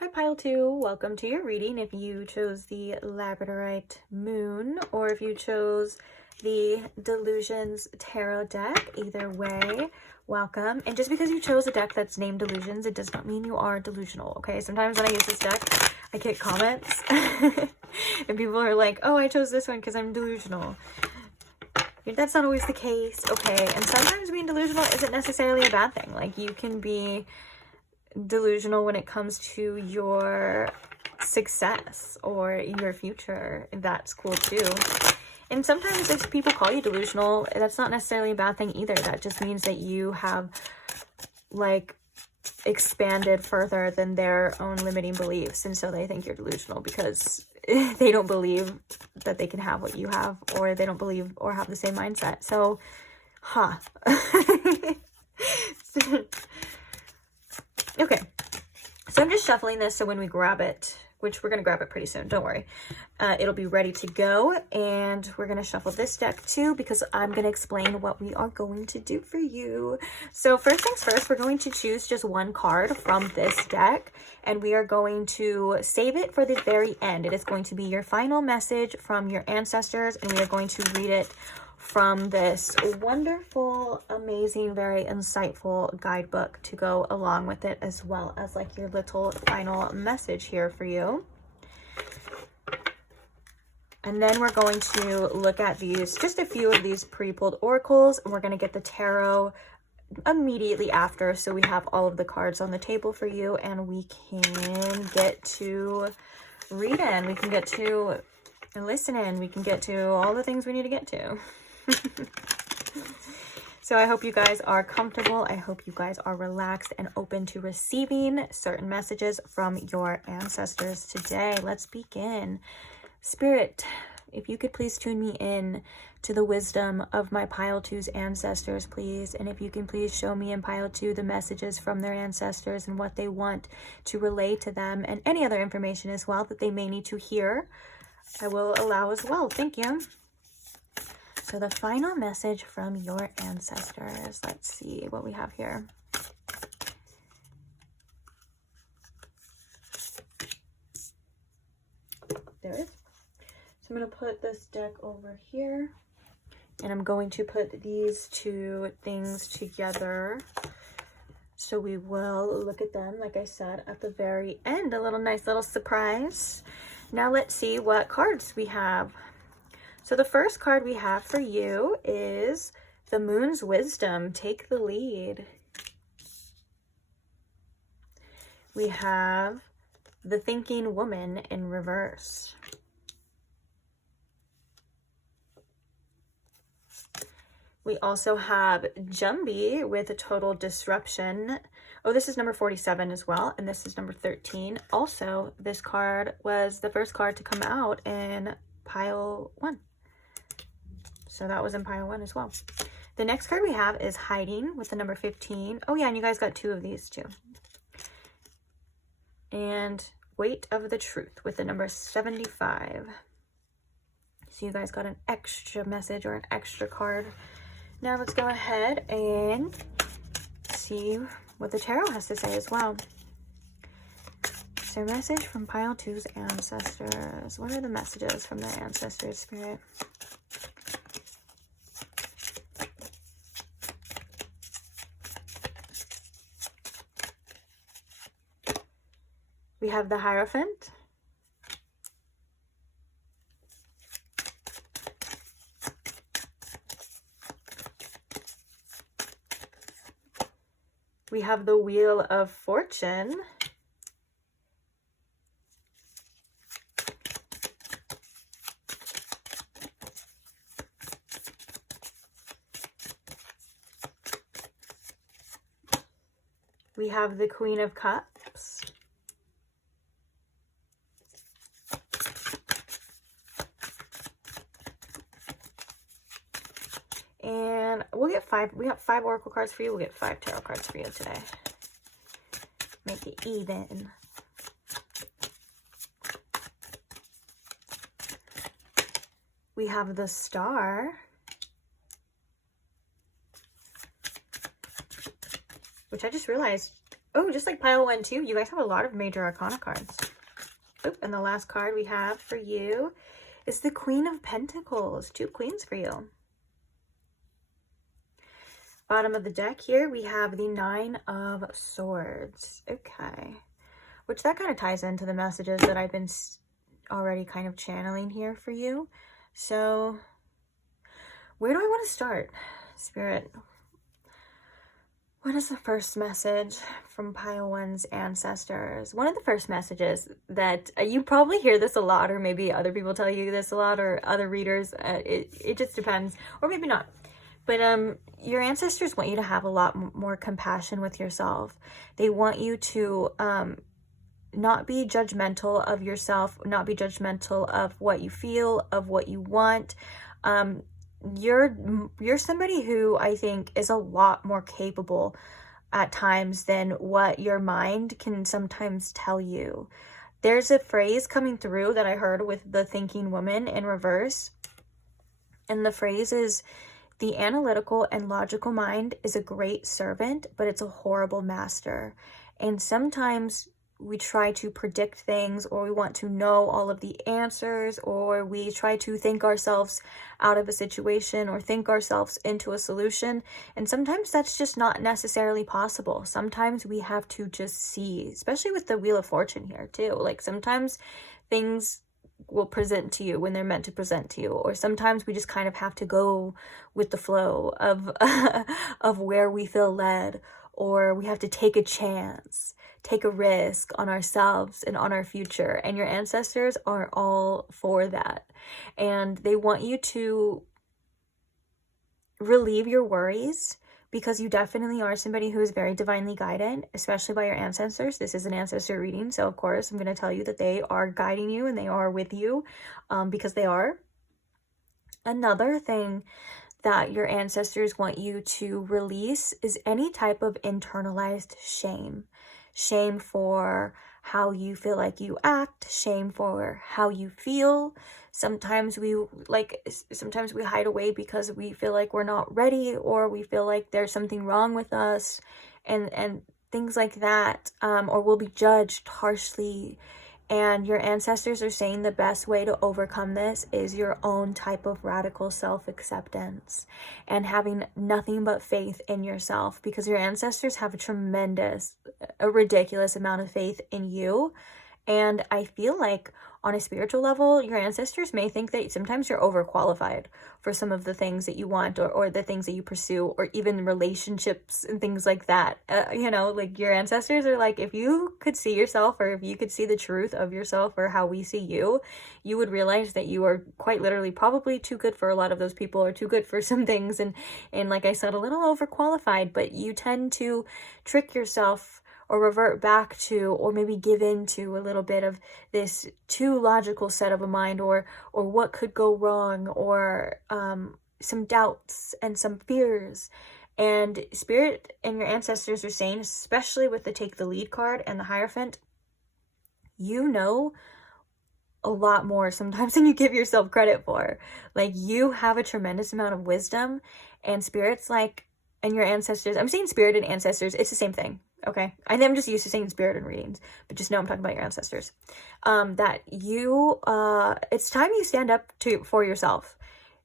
Hi Pile 2, welcome to your reading. If you chose the Labradorite Moon or if you chose the Delusions Tarot deck, either way, welcome. And just because you chose a deck that's named Delusions, it does not mean you are delusional, okay? Sometimes when I use this deck, I get comments and people are like, oh, I chose this one because I'm delusional. That's not always the case, okay? And sometimes being delusional isn't necessarily a bad thing. Like, you can be delusional when it comes to your success or your future. That's cool too. And sometimes if people call you delusional, that's not necessarily a bad thing either. That just means that you have, like, expanded further than their own limiting beliefs, and so they think you're delusional because they don't believe that they can have what you have, or they don't believe or have the same mindset. So okay, so I'm just shuffling this so when we grab it, which we're going to grab it pretty soon, don't worry, it'll be ready to go. And we're going to shuffle this deck too, because I'm going to explain what we are going to do for you. So first things first, we're going to choose just one card from this deck, and we are going to save it for the very end. It is going to be your final message from your ancestors, and we are going to read it from this wonderful, amazing, very insightful guidebook to go along with it, as well as like your little final message here for you. And then we're going to look at these, just a few of these pre-pulled oracles, and we're going to get the tarot immediately after, so we have all of the cards on the table for you, and we can get to reading, we can get to listening, we can get to all the things we need to get to. So I hope you guys are comfortable. I hope you guys are relaxed and open to receiving certain messages from your ancestors today. Let's begin. Spirit, if you could please tune me in to the wisdom of my Pile 2's ancestors, please. And if you can please show me in Pile 2 the messages from their ancestors and what they want to relay to them, and any other information as well that they may need to hear, I will allow as well. Thank you. So the final message from your ancestors. Let's see what we have here. There it is. So I'm going to put this deck over here, and I'm going to put these two things together. So we will look at them, like I said, at the very end. A nice little surprise. Now let's see what cards we have. So the first card we have for you is the Moon's Wisdom. Take the lead. We have the Thinking Woman in reverse. We also have Jumbie with a total disruption. Oh, this is number 47 as well, and this is number 13. Also, this card was the first card to come out in Pile 1. So that was in Pile 1 as well. The next card we have is Hiding with the number 15. Oh yeah, and you guys got two of these too. And Weight of the Truth with the number 75. So you guys got an extra message or an extra card. Now let's go ahead and see what the tarot has to say as well. So message from Pile 2's ancestors. What are the messages from their ancestors, Spirit? We have the Hierophant. We have the Wheel of Fortune. We have the Queen of Cups. And we'll get 5. We got 5 oracle cards for you. We'll get 5 tarot cards for you today. Make it even. We have the Star. Which I just realized, oh, just like pile 1 too, you guys have a lot of major arcana cards. Oh, and the last card we have for you is the Queen of Pentacles. 2 queens for you. Bottom of the deck here, we have the 9 of Swords. Okay. Which that kind of ties into the messages that I've been already kind of channeling here for you. So, where do I want to start, Spirit? What is the first message from pile 1's ancestors? One of the first messages that you probably hear this a lot, or maybe other people tell you this a lot, or other readers. It just depends, or maybe not. But your ancestors want you to have a lot more compassion with yourself. They want you to not be judgmental of yourself, not be judgmental of what you feel, of what you want. You're somebody who I think is a lot more capable at times than what your mind can sometimes tell you. There's a phrase coming through that I heard with the thinking woman in reverse. And the phrase is, the analytical and logical mind is a great servant, but it's a horrible master. And sometimes we try to predict things, or we want to know all of the answers, or we try to think ourselves out of a situation or think ourselves into a solution. And sometimes that's just not necessarily possible. Sometimes we have to just see, especially with the Wheel of Fortune here too. Like sometimes things will present to you when they're meant to present to you, or sometimes we just kind of have to go with the flow of of where we feel led, or we have to take a chance, take a risk on ourselves and on our future. And your ancestors are all for that, and they want you to relieve your worries, because you definitely are somebody who is very divinely guided, especially by your ancestors. This is an ancestor reading, so of course I'm going to tell you that they are guiding you and they are with you, because they are. Another thing that your ancestors want you to release is any type of internalized shame. Shame for how you feel like you act, shame for how you feel. Sometimes we hide away because we feel like we're not ready, or we feel like there's something wrong with us, and things like that, or we'll be judged harshly. And your ancestors are saying the best way to overcome this is your own type of radical self-acceptance and having nothing but faith in yourself, because your ancestors have a ridiculous amount of faith in you. And I feel like on a spiritual level, your ancestors may think that sometimes you're overqualified for some of the things that you want, or the things that you pursue, or even relationships and things like that. Like your ancestors are like, if you could see yourself, or if you could see the truth of yourself, or how we see you, you would realize that you are quite literally probably too good for a lot of those people, or too good for some things. And like I said, a little overqualified, but you tend to trick yourself, or revert back to, or maybe give in to a little bit of this too logical set of a mind, or what could go wrong, or some doubts and some fears. And Spirit and your ancestors are saying, especially with the Take the Lead card and the Hierophant, you know a lot more sometimes than you give yourself credit for. Like, you have a tremendous amount of wisdom, and Spirit's like, and your ancestors, I'm saying Spirit and ancestors, it's the same thing. Okay, I'm just used to saying spirit in readings, but just know I'm talking about your ancestors. That you, it's time you stand up for yourself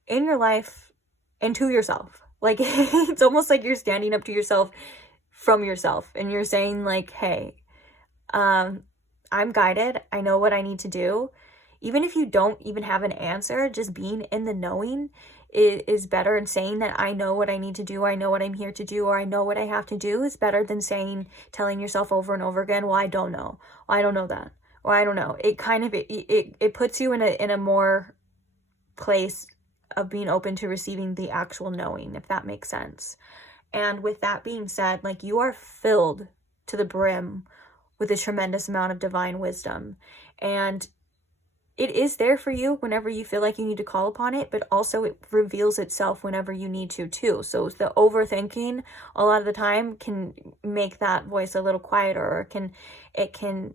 in your life and to yourself. Like, it's almost like you're standing up to yourself from yourself, and you're saying like, hey, I I'm guided. I know what I need to do. Even if you don't even have an answer, just being in the knowing is better, and saying that I know what I need to do, I know what I'm here to do, or I know what I have to do is better than telling yourself over and over again, well, I don't know. Well, I don't know that. Well, I don't know. It kind of, it puts you in a more place of being open to receiving the actual knowing, if that makes sense. And with that being said, like, you are filled to the brim with a tremendous amount of divine wisdom, and it is there for you whenever you feel like you need to call upon it, but also it reveals itself whenever you need to too. So the overthinking a lot of the time can make that voice a little quieter, or it can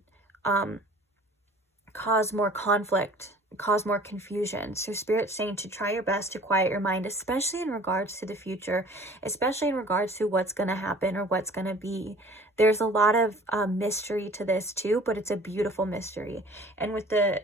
cause more conflict, cause more confusion. So Spirit's saying to try your best to quiet your mind, especially in regards to the future, especially in regards to what's going to happen or what's going to be. There's a lot of mystery to this too, but it's a beautiful mystery. And with the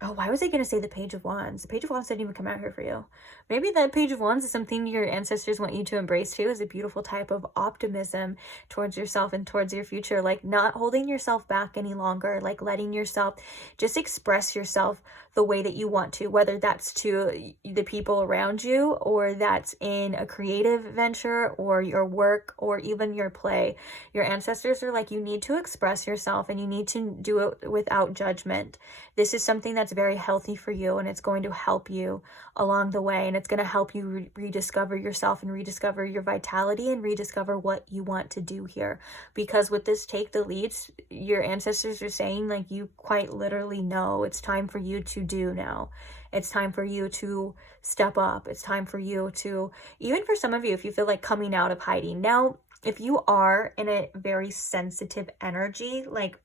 oh, why was I going to say the Page of Wands? The Page of Wands didn't even come out here for you. Maybe that Page of Wands is something your ancestors want you to embrace too, as a beautiful type of optimism towards yourself and towards your future. Like, not holding yourself back any longer, like letting yourself just express yourself the way that you want to, whether that's to the people around you, or that's in a creative venture, or your work, or even your play. Your ancestors are like, you need to express yourself, and you need to do it without judgment. This is something that's very healthy for you, and it's going to help you along the way, and it's going to help you rediscover yourself and rediscover your vitality and rediscover what you want to do here. Because with this take the leads, your ancestors are saying, like, you quite literally know it's time for you to do now. It's time for you to step up. It's time for you to, even for some of you, if you feel like coming out of hiding. Now, if you are in a very sensitive energy, like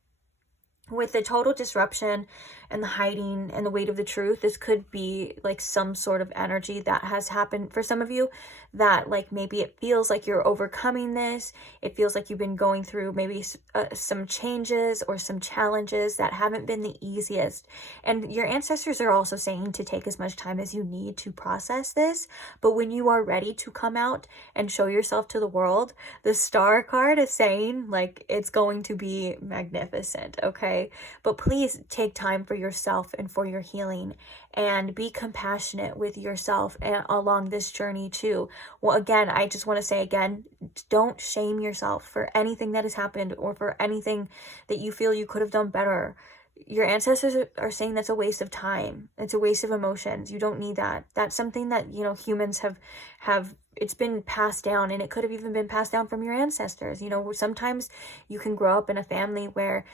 with the total disruption and the hiding and the weight of the truth, this could be like some sort of energy that has happened for some of you, that like maybe it feels like you're overcoming this. It feels like you've been going through maybe some changes or some challenges that haven't been the easiest. And your ancestors are also saying to take as much time as you need to process this. But when you are ready to come out and show yourself to the world, the Star card is saying like it's going to be magnificent, okay? But please take time for yourself and for your healing, and be compassionate with yourself and along this journey too. Well, again, I just want to say again, don't shame yourself for anything that has happened, or for anything that you feel you could have done better. Your ancestors are saying that's a waste of time. It's a waste of emotions. You don't need that. That's something that, you know, humans have it's been passed down, and it could have even been passed down from your ancestors. You know, sometimes you can grow up in a family where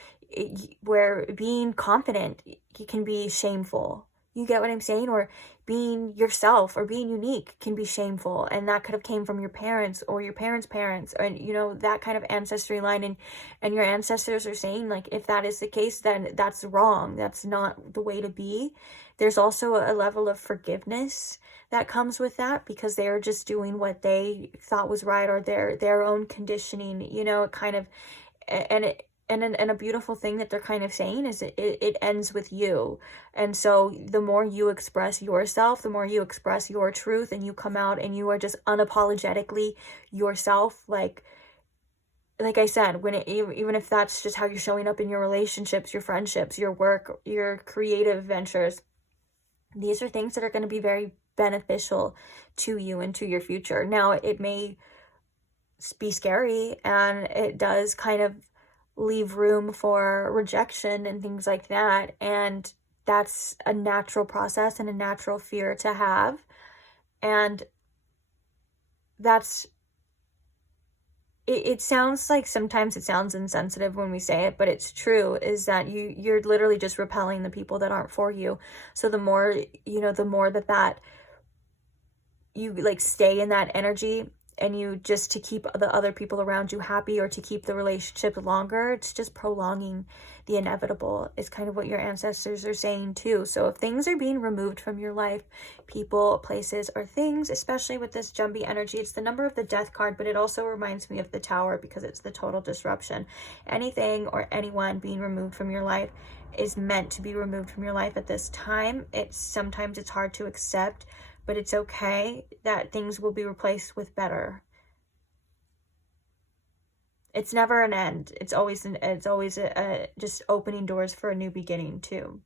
being confident can be shameful. You get what I'm saying? Or being yourself or being unique can be shameful, and that could have came from your parents or your parents' parents, and you know, that kind of ancestry line. And your ancestors are saying, like, if that is the case, then that's wrong. That's not the way to be. There's also a level of forgiveness that comes with that, because they're just doing what they thought was right, or their own conditioning, you know. It kind of, and a beautiful thing that they're kind of saying is it ends with you. And so the more you express yourself, the more you express your truth, and you come out and you are just unapologetically yourself, like I said, even if that's just how you're showing up in your relationships, your friendships, your work, your creative ventures, these are things that are going to be very beneficial to you and to your future. Now, it may be scary, and it does kind of leave room for rejection and things like that, and that's a natural process and a natural fear to have. And that's it sounds like, sometimes it sounds insensitive when we say it, but it's true, is that you're literally just repelling the people that aren't for you. So the more, you know, the more that you like stay in that energy, and you just to keep the other people around you happy, or to keep the relationship longer, it's just prolonging the inevitable, is kind of what your ancestors are saying too. So if things are being removed from your life, people, places, or things, especially with this jumpy energy, it's the number of the Death card, but it also reminds me of the Tower, because it's the total disruption. Anything or anyone being removed from your life is meant to be removed from your life at this time. Sometimes it's hard to accept, but it's okay that things will be replaced with better. It's never an end. It's always just opening doors for a new beginning too.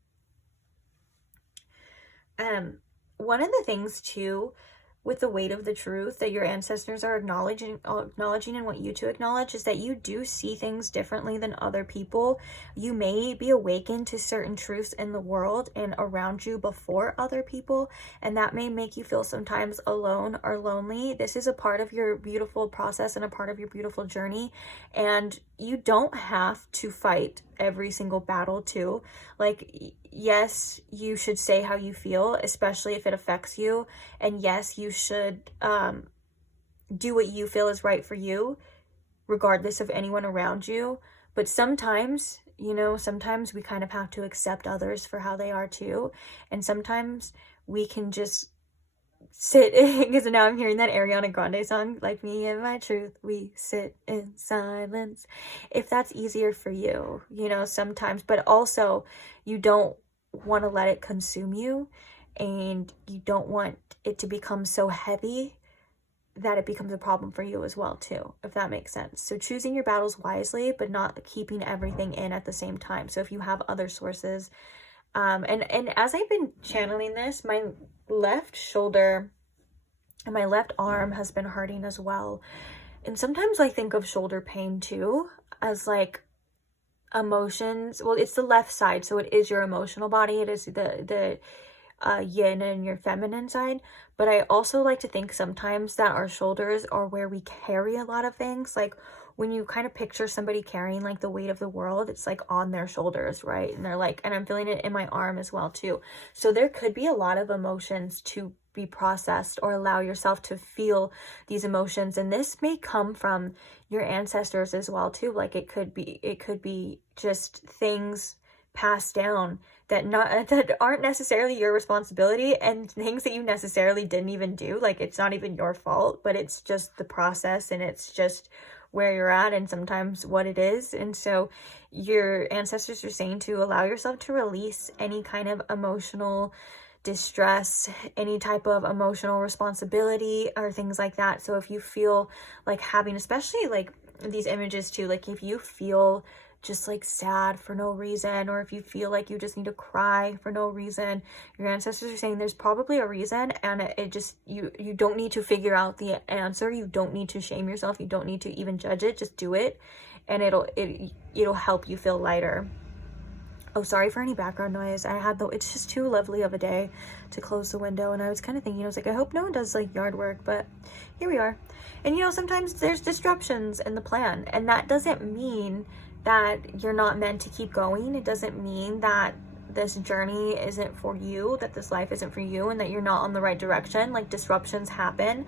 One of the things too, with the weight of the truth that your ancestors are acknowledging and want you to acknowledge, is that you do see things differently than other people. You may be awakened to certain truths in the world and around you before other people, and that may make you feel sometimes alone or lonely. This is a part of your beautiful process and a part of your beautiful journey, and you don't have to fight every single battle too. Like, yes, you should say how you feel, especially if it affects you, and yes, you should do what you feel is right for you, regardless of anyone around you. But sometimes, you know, sometimes we kind of have to accept others for how they are too, and sometimes we can just sit because now I'm hearing that Ariana Grande song, like me and my truth, we sit in silence, if that's easier for you, you know, sometimes. But also, you don't want to let it consume you, and you don't want it to become so heavy that it becomes a problem for you as well too, if that makes sense. So choosing your battles wisely, but not keeping everything in at the same time. So if you have other sources, and as I've been channeling this, my left shoulder and my left arm has been hurting as well. And sometimes I think of shoulder pain too as like emotions. Well, it's the left side, so it is your emotional body. It is the yin and your feminine side. But I also like to think sometimes that our shoulders are where we carry a lot of things. Like when you kind of picture somebody carrying like the weight of the world, it's like on their shoulders, right? And they're like, and I'm feeling it in my arm as well too. So there could be a lot of emotions to be processed, or allow yourself to feel these emotions. And this may come from your ancestors as well too. Like it could be just things passed down that aren't necessarily your responsibility, and things that you necessarily didn't even do. Like it's not even your fault, but it's just the process, and it's just where you're at, and sometimes what it is. And so your ancestors are saying to allow yourself to release any kind of emotional distress, any type of emotional responsibility, or things like that. So if you feel like having, especially like these images too, like if you feel just like sad for no reason, or if you feel like you just need to cry for no reason, your ancestors are saying there's probably a reason, and it just, you don't need to figure out the answer. You don't need to shame yourself. You don't need to even judge it. Just do it, and it'll help you feel lighter. Oh, sorry for any background noise. It's just too lovely of a day to close the window, and I was kind of thinking, I was like, I hope no one does like yard work, but here we are. And you know, sometimes there's disruptions in the plan, and that doesn't mean that you're not meant to keep going. It doesn't mean that this journey isn't for you, that this life isn't for you, and that you're not on the right direction. Like disruptions happen,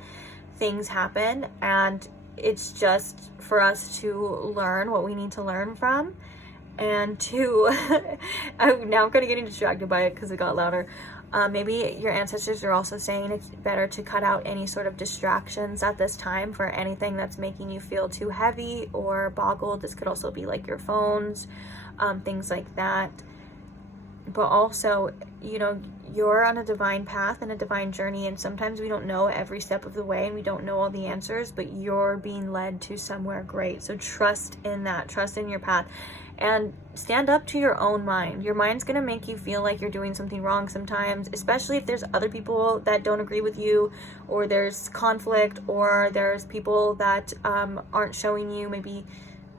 things happen, and it's just for us to learn what we need to learn from, and to I'm kind of getting distracted by it because it got louder. Maybe your ancestors are also saying it's better to cut out any sort of distractions at this time for anything that's making you feel too heavy or boggled. This could also be like your phones, things like that. But also, you know, you're on a divine path and a divine journey, and sometimes we don't know every step of the way, and we don't know all the answers, but you're being led to somewhere great. So trust in that, trust in your path, and stand up to your own mind. Your mind's gonna make you feel like you're doing something wrong sometimes, especially if there's other people that don't agree with you, or there's conflict, or there's people that aren't showing you maybe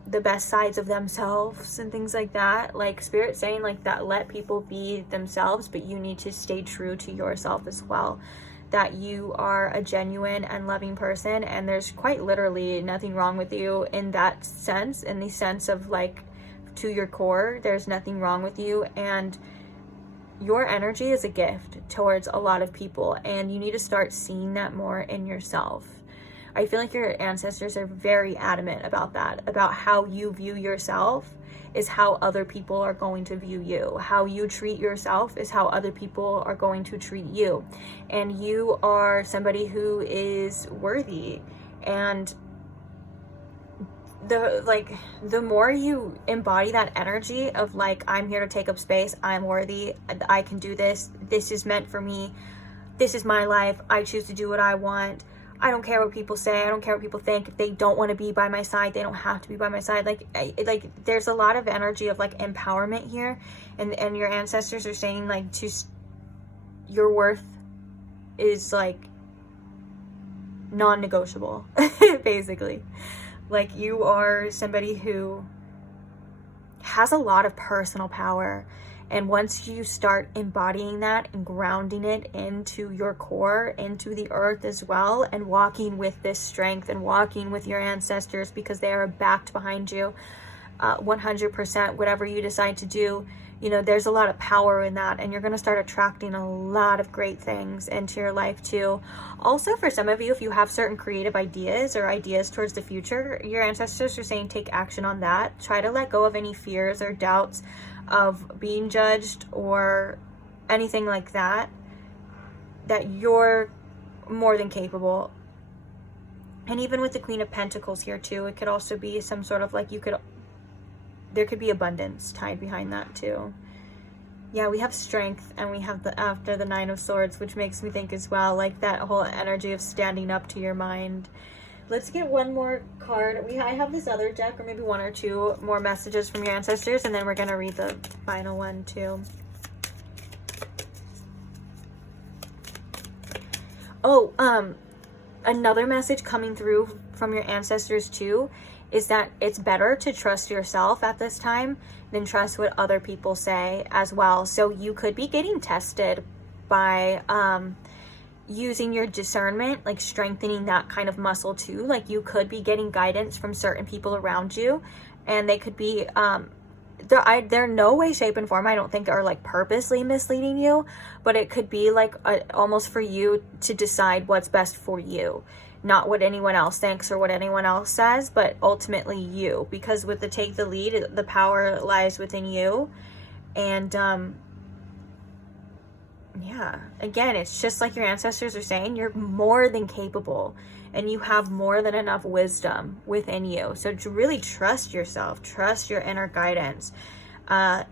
the best sides of themselves and things like that. Like Spirit saying like that, let people be themselves, but you need to stay true to yourself as well, that you are a genuine and loving person, and there's quite literally nothing wrong with you in that sense, in the sense of like to your core, there's nothing wrong with you, and your energy is a gift towards a lot of people, and you need to start seeing that more in yourself. I feel like your ancestors are very adamant about that, about how you view yourself is how other people are going to view you. How you treat yourself is how other people are going to treat you. And you are somebody who is worthy. And the more you embody that energy of like, I'm here to take up space, I'm worthy, I can do this, this is meant for me, this is my life, I choose to do what I want, I don't care what people say. I don't care what people think. If they don't want to be by my side, they don't have to be by my side. Like there's a lot of energy of like empowerment here, and your ancestors are saying like your worth is like non-negotiable, basically. Like you are somebody who has a lot of personal power. And once you start embodying that and grounding it into your core, into the earth as well, and walking with this strength and walking with your ancestors because they are backed behind you 100%, whatever you decide to do, you know, there's a lot of power in that, and you're going to start attracting a lot of great things into your life too. Also, for some of you, if you have certain creative ideas or ideas towards the future, your ancestors are saying take action on that. Try to let go of any fears or doubts of being judged or anything like that, that you're more than capable. And even with the Queen of Pentacles here too, it could also be some sort of like there could be abundance tied behind that too. Yeah, we have strength, and we have after the Nine of Swords, which makes me think as well, like that whole energy of standing up to your mind. Let's get one more card. I have this other deck, or maybe one or two more messages from your ancestors, and then we're going to read the final one too. Oh, another message coming through from your ancestors too is that it's better to trust yourself at this time than trust what other people say as well. So you could be getting tested by using your discernment, like strengthening that kind of muscle too. Like you could be getting guidance from certain people around you, and they could be they're no way, shape, and form, I don't think, are like purposely misleading you, but it could be like almost for you to decide what's best for you, not what anyone else thinks or what anyone else says, but ultimately you, because with the take the lead, the power lies within you. And yeah, again, it's just like your ancestors are saying, you're more than capable, and you have more than enough wisdom within you. So to really trust yourself, trust your inner guidance. Not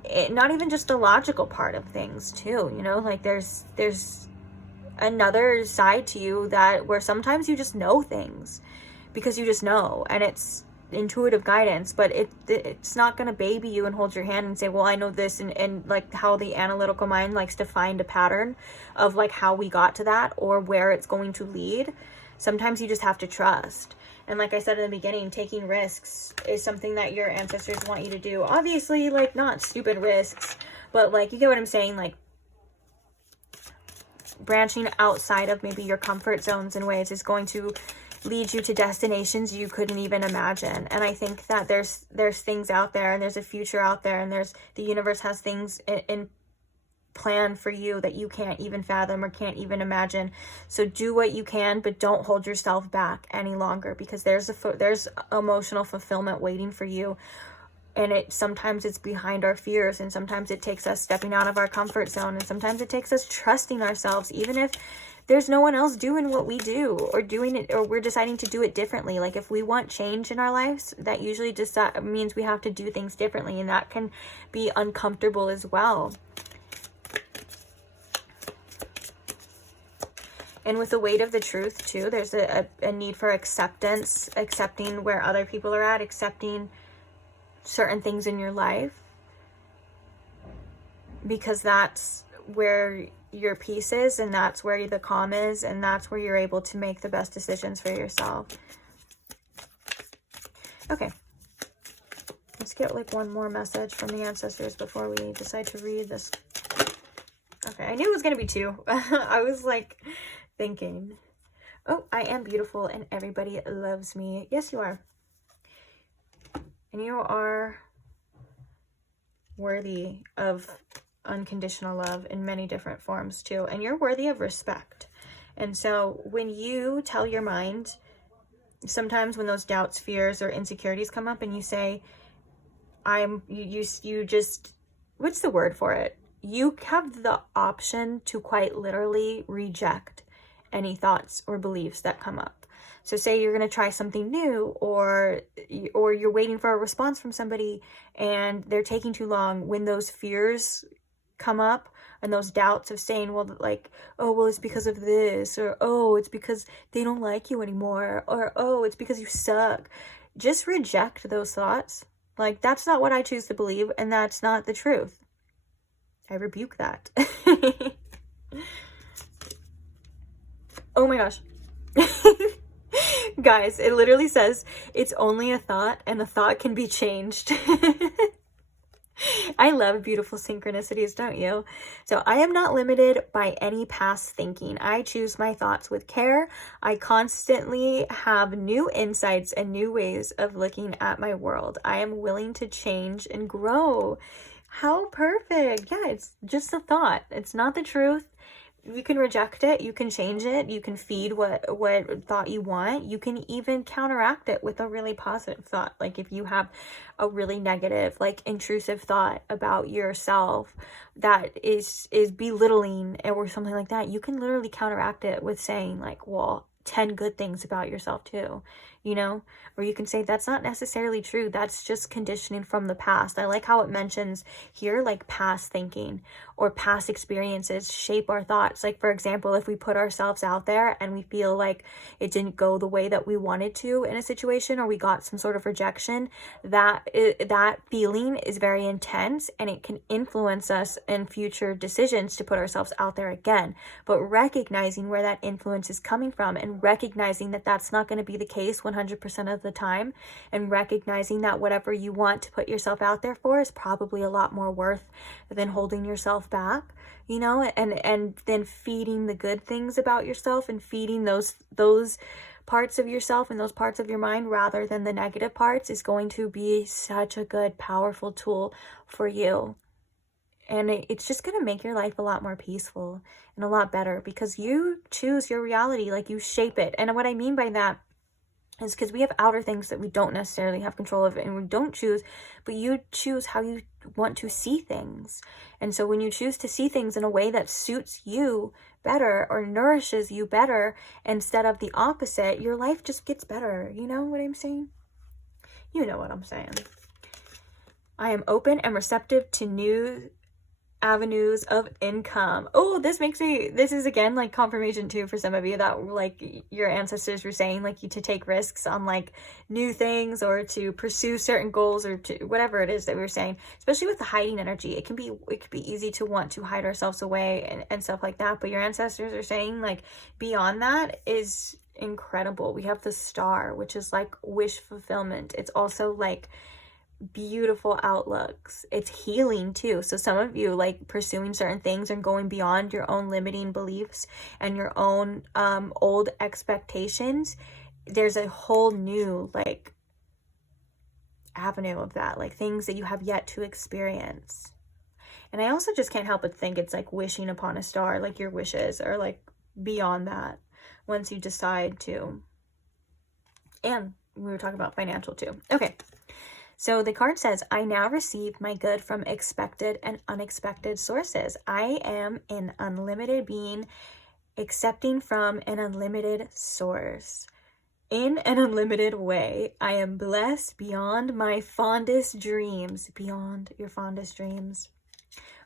even just the logical part of things too, you know, like there's another side to you that where sometimes you just know things because you just know, and it's intuitive guidance, but it's not going to baby you and hold your hand and say, well, I know this, and like how the analytical mind likes to find a pattern of like how we got to that or where it's going to lead. Sometimes you just have to trust. And like I said in the beginning, taking risks is something that your ancestors want you to do. Obviously, like not stupid risks, but like, you get what I'm saying? Like branching outside of maybe your comfort zones in ways is going to lead you to destinations you couldn't even imagine. And I think that there's things out there, and there's a future out there, and the universe has things in plan for you that you can't even fathom or can't even imagine. So do what you can, but don't hold yourself back any longer, because there's emotional fulfillment waiting for you. And sometimes it's behind our fears, and sometimes it takes us stepping out of our comfort zone, and sometimes it takes us trusting ourselves, even if there's no one else doing what we do or doing it, or we're deciding to do it differently. Like if we want change in our lives, that usually just means we have to do things differently, and that can be uncomfortable as well. And with the weight of the truth too, there's a need for acceptance, accepting where other people are at, accepting certain things in your life, because that's where your peace is, and that's where the calm is, and that's where you're able to make the best decisions for yourself. Okay, let's get like one more message from the ancestors before we decide to read this. Okay, I knew it was gonna be two. I was like thinking, oh, I am beautiful and everybody loves me. Yes, you are. And you are worthy of unconditional love in many different forms too. And you're worthy of respect. And so when you tell your mind, sometimes when those doubts, fears, or insecurities come up, and you say, you just, what's the word for it? You have the option to quite literally reject any thoughts or beliefs that come up. So say you're going to try something new, or you're waiting for a response from somebody and they're taking too long. When those fears come up and those doubts of saying, well, like, oh, well, it's because of this, or oh, it's because they don't like you anymore, or oh, it's because you suck. Just reject those thoughts. Like, that's not what I choose to believe, and that's not the truth. I rebuke that. Oh my gosh. Guys, it literally says it's only a thought and the thought can be changed. I love beautiful synchronicities, don't you? So I am not limited by any past thinking. I choose my thoughts with care. I constantly have new insights and new ways of looking at my world. I am willing to change and grow. How perfect. Yeah, it's just a thought. It's not the truth. You can reject it, you can change it, you can feed what thought you want. You can even counteract it with a really positive thought. Like if you have a really negative, like intrusive thought about yourself that is belittling or something like that, you can literally counteract it with saying like, well, 10 good things about yourself too, you know? Or you can say that's not necessarily true, that's just conditioning from the past. I like how it mentions here like past thinking or past experiences shape our thoughts. Like for example, if we put ourselves out there and we feel like it didn't go the way that we wanted to in a situation, or we got some sort of rejection, that feeling is very intense and it can influence us in future decisions to put ourselves out there again. But recognizing where that influence is coming from and recognizing that that's not going to be the case 100% of the time, and recognizing that whatever you want to put yourself out there for is probably a lot more worth than holding yourself back, you know, and then feeding the good things about yourself and feeding those parts of yourself and those parts of your mind rather than the negative parts is going to be such a good, powerful tool for you. And it's just going to make your life a lot more peaceful and a lot better because you choose your reality, like you shape it. And what I mean by that is because we have outer things that we don't necessarily have control of and we don't choose, but you choose how you want to see things. And so when you choose to see things in a way that suits you better or nourishes you better instead of the opposite, your life just gets better. You know what I'm saying? You know what I'm saying. I am open and receptive to new avenues of income. Oh, this is again like confirmation too for some of you that like your ancestors were saying like you to take risks on like new things or to pursue certain goals or to whatever it is that we were saying, especially with the hiding energy. It can be easy to want to hide ourselves away and stuff like that, but your ancestors are saying like beyond that is incredible. We have the star, which is like wish fulfillment. It's also like beautiful outlooks. It's healing too. So some of you like pursuing certain things and going beyond your own limiting beliefs and your own old expectations. There's a whole new like avenue of that, like things that you have yet to experience. And I also just can't help but think it's like wishing upon a star, like your wishes are like beyond that once you decide to. And we were talking about financial too. Okay. So the card says, I now receive my good from expected and unexpected sources. I am an unlimited being accepting from an unlimited source. In an unlimited way, I am blessed beyond my fondest dreams. Beyond your fondest dreams.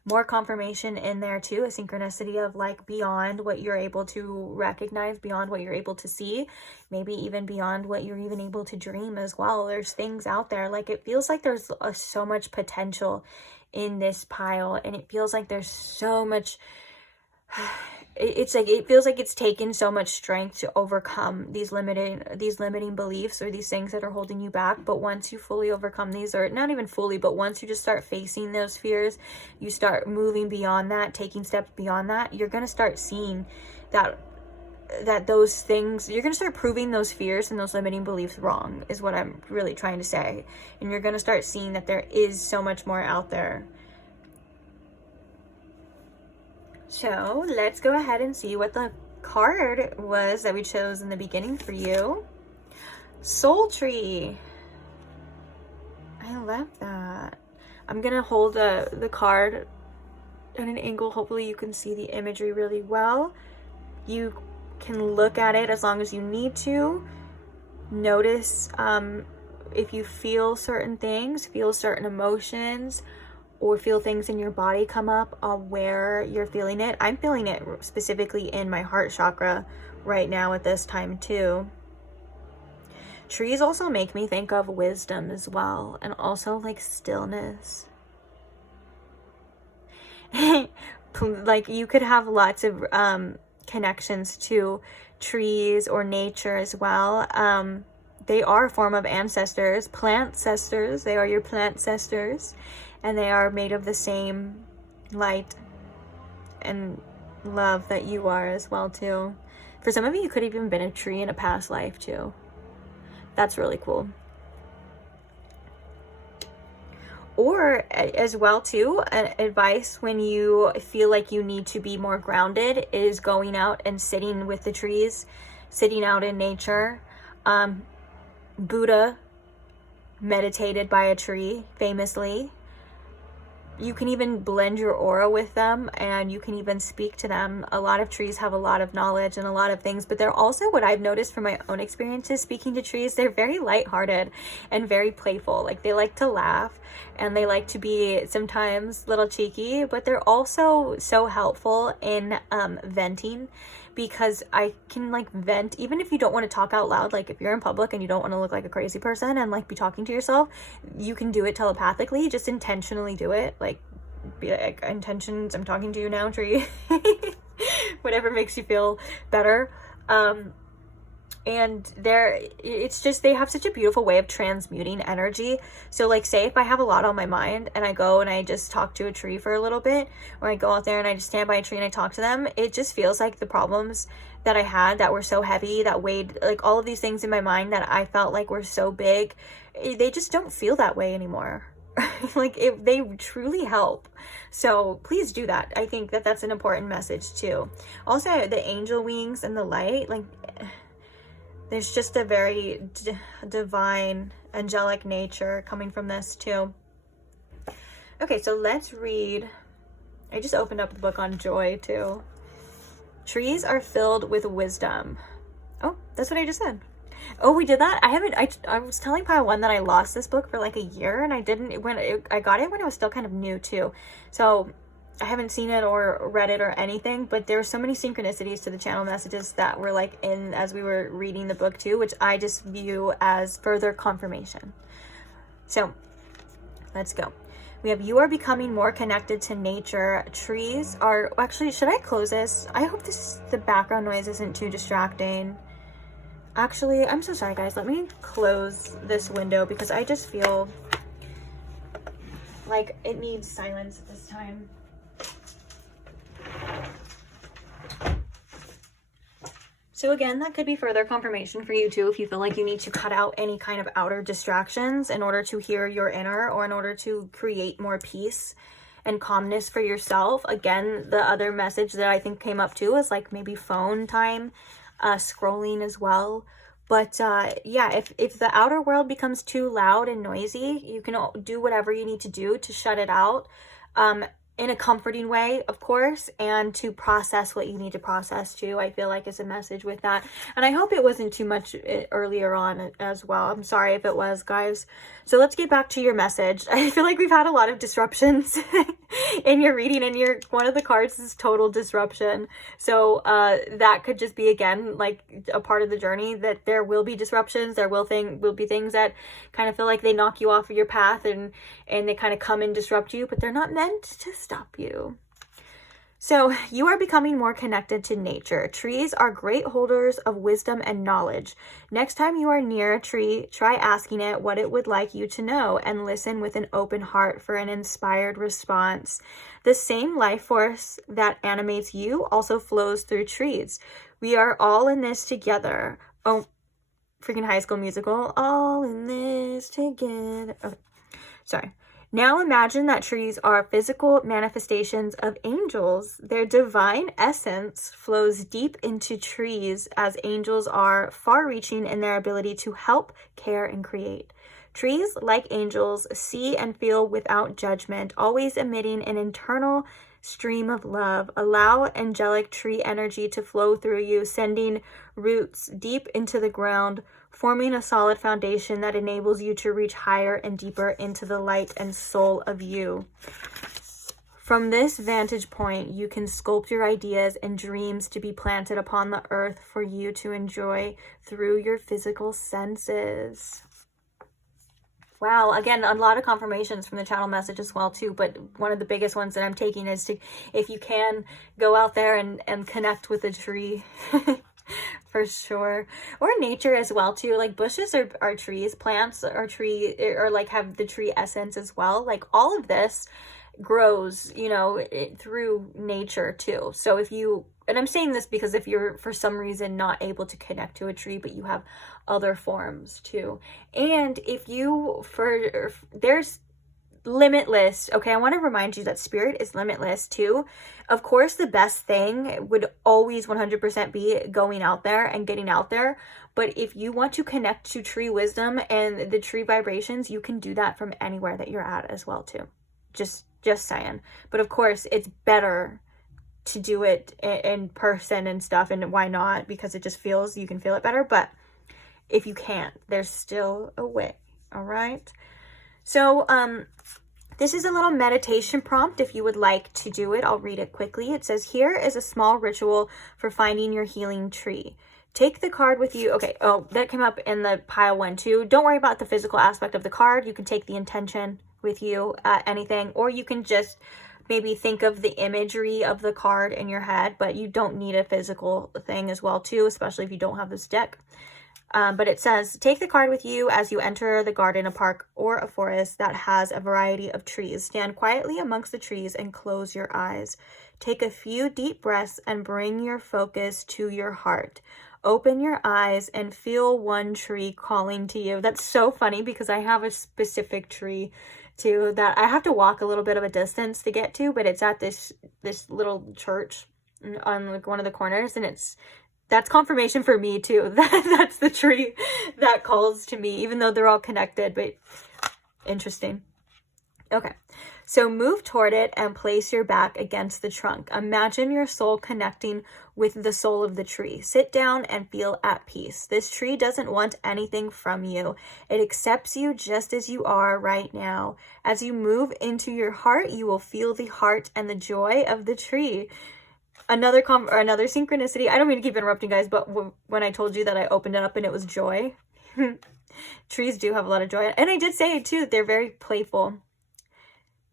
More confirmation in there too, a synchronicity of like beyond what you're able to recognize, beyond what you're able to see, maybe even beyond what you're even able to dream as well. There's things out there, like it feels like there's so much potential in this pile, and it feels like there's so much it feels like it's taken so much strength to overcome these limiting beliefs or these things that are holding you back. But once you fully overcome these, or not even fully, but once you just start facing those fears, you start moving beyond that, taking steps beyond that, you're going to start seeing that those things, you're going to start proving those fears and those limiting beliefs wrong, is what I'm really trying to say. And you're going to start seeing that there is so much more out there. So let's go ahead and see what the card was that we chose in the beginning for you. Soul Tree. I love that. I'm going to hold the card at an angle. Hopefully you can see the imagery really well. You can look at it as long as you need to. Notice if you feel certain things, feel certain emotions, or feel things in your body come up where you're feeling it. I'm feeling it specifically in my heart chakra right now at this time too. Trees also make me think of wisdom as well, and also like stillness. Like you could have lots of connections to trees or nature as well. They are a form of ancestors, plant cesters. They are your plant cesters, and they are made of the same light and love that you are as well too. For some of you, you could have even been a tree in a past life too. That's really cool. Or as well too, advice when you feel like you need to be more grounded is going out and sitting with the trees, sitting out in nature. Buddha meditated by a tree, famously. You can even blend your aura with them, and you can even speak to them. A lot of trees have a lot of knowledge and a lot of things, but they're also, what I've noticed from my own experiences speaking to trees, they're very lighthearted and very playful. Like they like to laugh and they like to be sometimes a little cheeky, but they're also so helpful in venting, because I can like vent even if you don't want to talk out loud. Like if you're in public and you don't want to look like a crazy person and like be talking to yourself, you can do it telepathically. Just intentionally do it. Like be like, intentions, I'm talking to you now, tree. Whatever makes you feel better. And it's just, they have such a beautiful way of transmuting energy. So like say if I have a lot on my mind and I go and I just talk to a tree for a little bit, or I go out there and I just stand by a tree and I talk to them, it just feels like the problems that I had that were so heavy, that weighed, like all of these things in my mind that I felt like were so big, they just don't feel that way anymore. Like they truly help. So please do that. I think that that's an important message too. Also the angel wings and the light, like there's just a very divine, angelic nature coming from this too. Okay, so let's read. I just opened up the book on joy too. Trees are filled with wisdom. Oh, that's what I just said. Oh, we did that? I was telling Pile 1 that I lost this book for like a year, and I didn't, I got it when it was still kind of new too. So I haven't seen it or read it or anything, but there were so many synchronicities to the channel messages that were like in as we were reading the book too, which I just view as further confirmation. So let's go. We have, you are becoming more connected to nature. Trees are, actually, should I close this? I hope the background noise isn't too distracting. Actually, I'm so sorry guys. Let me close this window because I just feel like it needs silence at this time. So again, that could be further confirmation for you too, if you feel like you need to cut out any kind of outer distractions in order to hear your inner, or in order to create more peace and calmness for yourself. Again, the other message that I think came up too is like maybe phone time, scrolling as well. But yeah, if the outer world becomes too loud and noisy, you can do whatever you need to do to shut it out. In a comforting way, of course, and to process what you need to process too, I feel like is a message with that. And I hope it wasn't too much earlier on as well. I'm sorry if it was, guys. So let's get back to your message. I feel like we've had a lot of disruptions in your reading, and one of the cards is total disruption. So that could just be, again, like a part of the journey, that there will be disruptions. There will be things that kind of feel like they knock you off of your path, and they kind of come and disrupt you, but they're not meant to stop you. So you are becoming more connected to nature. Trees are great holders of wisdom and knowledge. Next time you are near a tree, try asking it what it would like you to know, and listen with an open heart for an inspired response. The same life force that animates you also flows through trees. We are all in this together. Oh, freaking High School Musical. All in this together. Okay. Sorry. Now imagine that trees are physical manifestations of angels. Their divine essence flows deep into trees, as angels are far-reaching in their ability to help, care, and create. Trees, like angels, see and feel without judgment, always emitting an internal stream of love. Allow angelic tree energy to flow through you, sending roots deep into the ground, forming a solid foundation that enables you to reach higher and deeper into the light and soul of you. From this vantage point, you can sculpt your ideas and dreams to be planted upon the earth for you to enjoy through your physical senses. Wow, again, a lot of confirmations from the channel message as well too, but one of the biggest ones that I'm taking is to, if you can, go out there and connect with a tree. For sure. Or nature as well too. Like bushes are trees, plants are tree, or like have the tree essence as well. Like all of this grows, you know, through nature too. So if you, and I'm saying this because if you're for some reason not able to connect to a tree, but you have other forms too. And if you, there's limitless, okay, I want to remind you that spirit is limitless too. Of course, the best thing would always 100% be going out there and getting out there. But if you want to connect to tree wisdom and the tree vibrations, you can do that from anywhere that you're at as well too. Just saying. But of course, it's better to do it in person and stuff. And why not? Because it just feels, you can feel it better. But if you can't, there's still a way. All right. So, this is a little meditation prompt. If you would like to do it, I'll read it quickly. It says, here is a small ritual for finding your healing tree. Take the card with you. Okay. Oh, that came up in the pile 1 too. Don't worry about the physical aspect of the card. You can take the intention with you, anything, or you can just maybe think of the imagery of the card in your head, but you don't need a physical thing as well too, especially if you don't have this deck. But it says, take the card with you as you enter the garden, a park, or a forest that has a variety of trees. Stand quietly amongst the trees and close your eyes. Take a few deep breaths and bring your focus to your heart. Open your eyes and feel one tree calling to you. That's so funny because I have a specific tree too that I have to walk a little bit of a distance to get to, but it's at this little church on like one of the corners, and that's confirmation for me too. That's the tree that calls to me, even though they're all connected, but interesting. Okay, so move toward it and place your back against the trunk. Imagine your soul connecting with the soul of the tree. Sit down and feel at peace. This tree doesn't want anything from you. It accepts you just as you are right now. As you move into your heart, you will feel the heart and the joy of the tree. Another synchronicity. I don't mean to keep interrupting, guys, but when I told you that I opened it up and it was joy, trees do have a lot of joy. And I did say it too. They're very playful.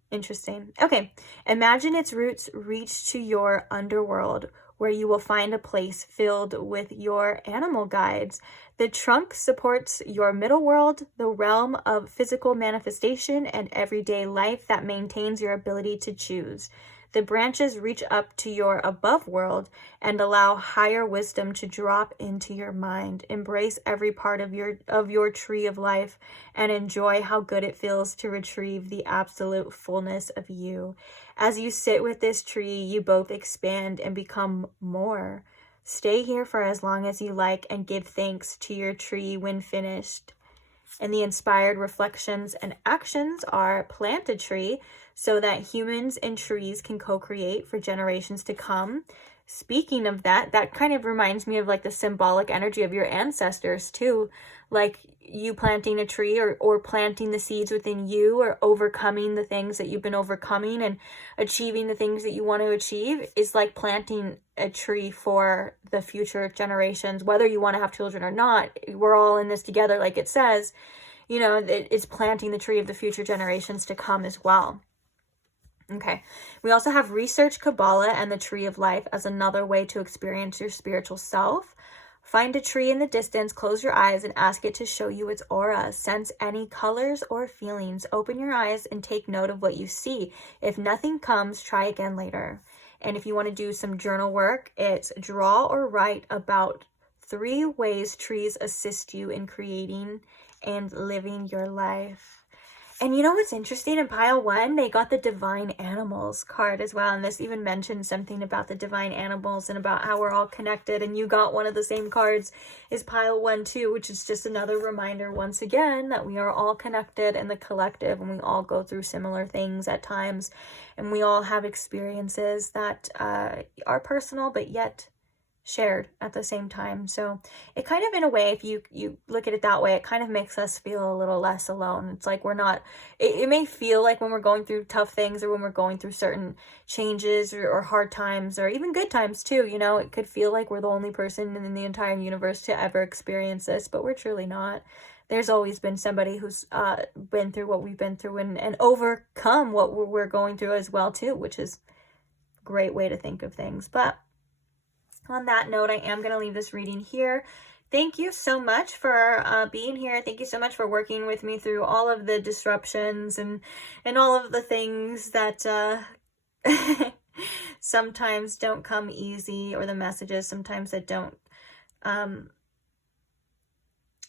Interesting. Okay. Imagine its roots reach to your underworld, where you will find a place filled with your animal guides. The trunk supports your middle world, the realm of physical manifestation and everyday life that maintains your ability to choose. The branches reach up to your above world and allow higher wisdom to drop into your mind. Embrace every part of your tree of life and enjoy how good it feels to retrieve the absolute fullness of you. As you sit with this tree, you both expand and become more. Stay here for as long as you like and give thanks to your tree when finished. And the inspired reflections and actions are plant a tree so that humans and trees can co-create for generations to come. Speaking of that kind of reminds me of like the symbolic energy of your ancestors too. Like you planting a tree or planting the seeds within you, or overcoming the things that you've been overcoming and achieving the things that you want to achieve is like planting a tree for the future generations, whether you want to have children or not. We're all in this together, like it says, you know, it's planting the tree of the future generations to come as well. Okay, we also have research Kabbalah and the tree of life as another way to experience your spiritual self. Find a tree in the distance, close your eyes, and ask it to show you its aura. Sense any colors or feelings. Open your eyes and take note of what you see. If nothing comes, try again later. And if you want to do some journal work, it's draw or write about 3 ways trees assist you in creating and living your life. And you know what's interesting? In pile 1, they got the divine animals card as well. And this even mentioned something about the divine animals and about how we're all connected. And you got one of the same cards is pile 1 too, which is just another reminder once again that we are all connected in the collective, and we all go through similar things at times. And we all have experiences that are personal, but yet shared at the same time. So it kind of, in a way, if you look at it that way, it kind of makes us feel a little less alone. It's like we're not, it may feel like when we're going through tough things, or when we're going through certain changes, or hard times, or even good times too, you know, it could feel like we're the only person in the entire universe to ever experience this, but we're truly not. There's always been somebody who's been through what we've been through, and overcome what we're going through as well too, which is a great way to think of things. But on that note, I am going to leave this reading here. Thank you so much for being here. Thank you so much for working with me through all of the disruptions and all of the things that sometimes don't come easy, or the messages sometimes that don't,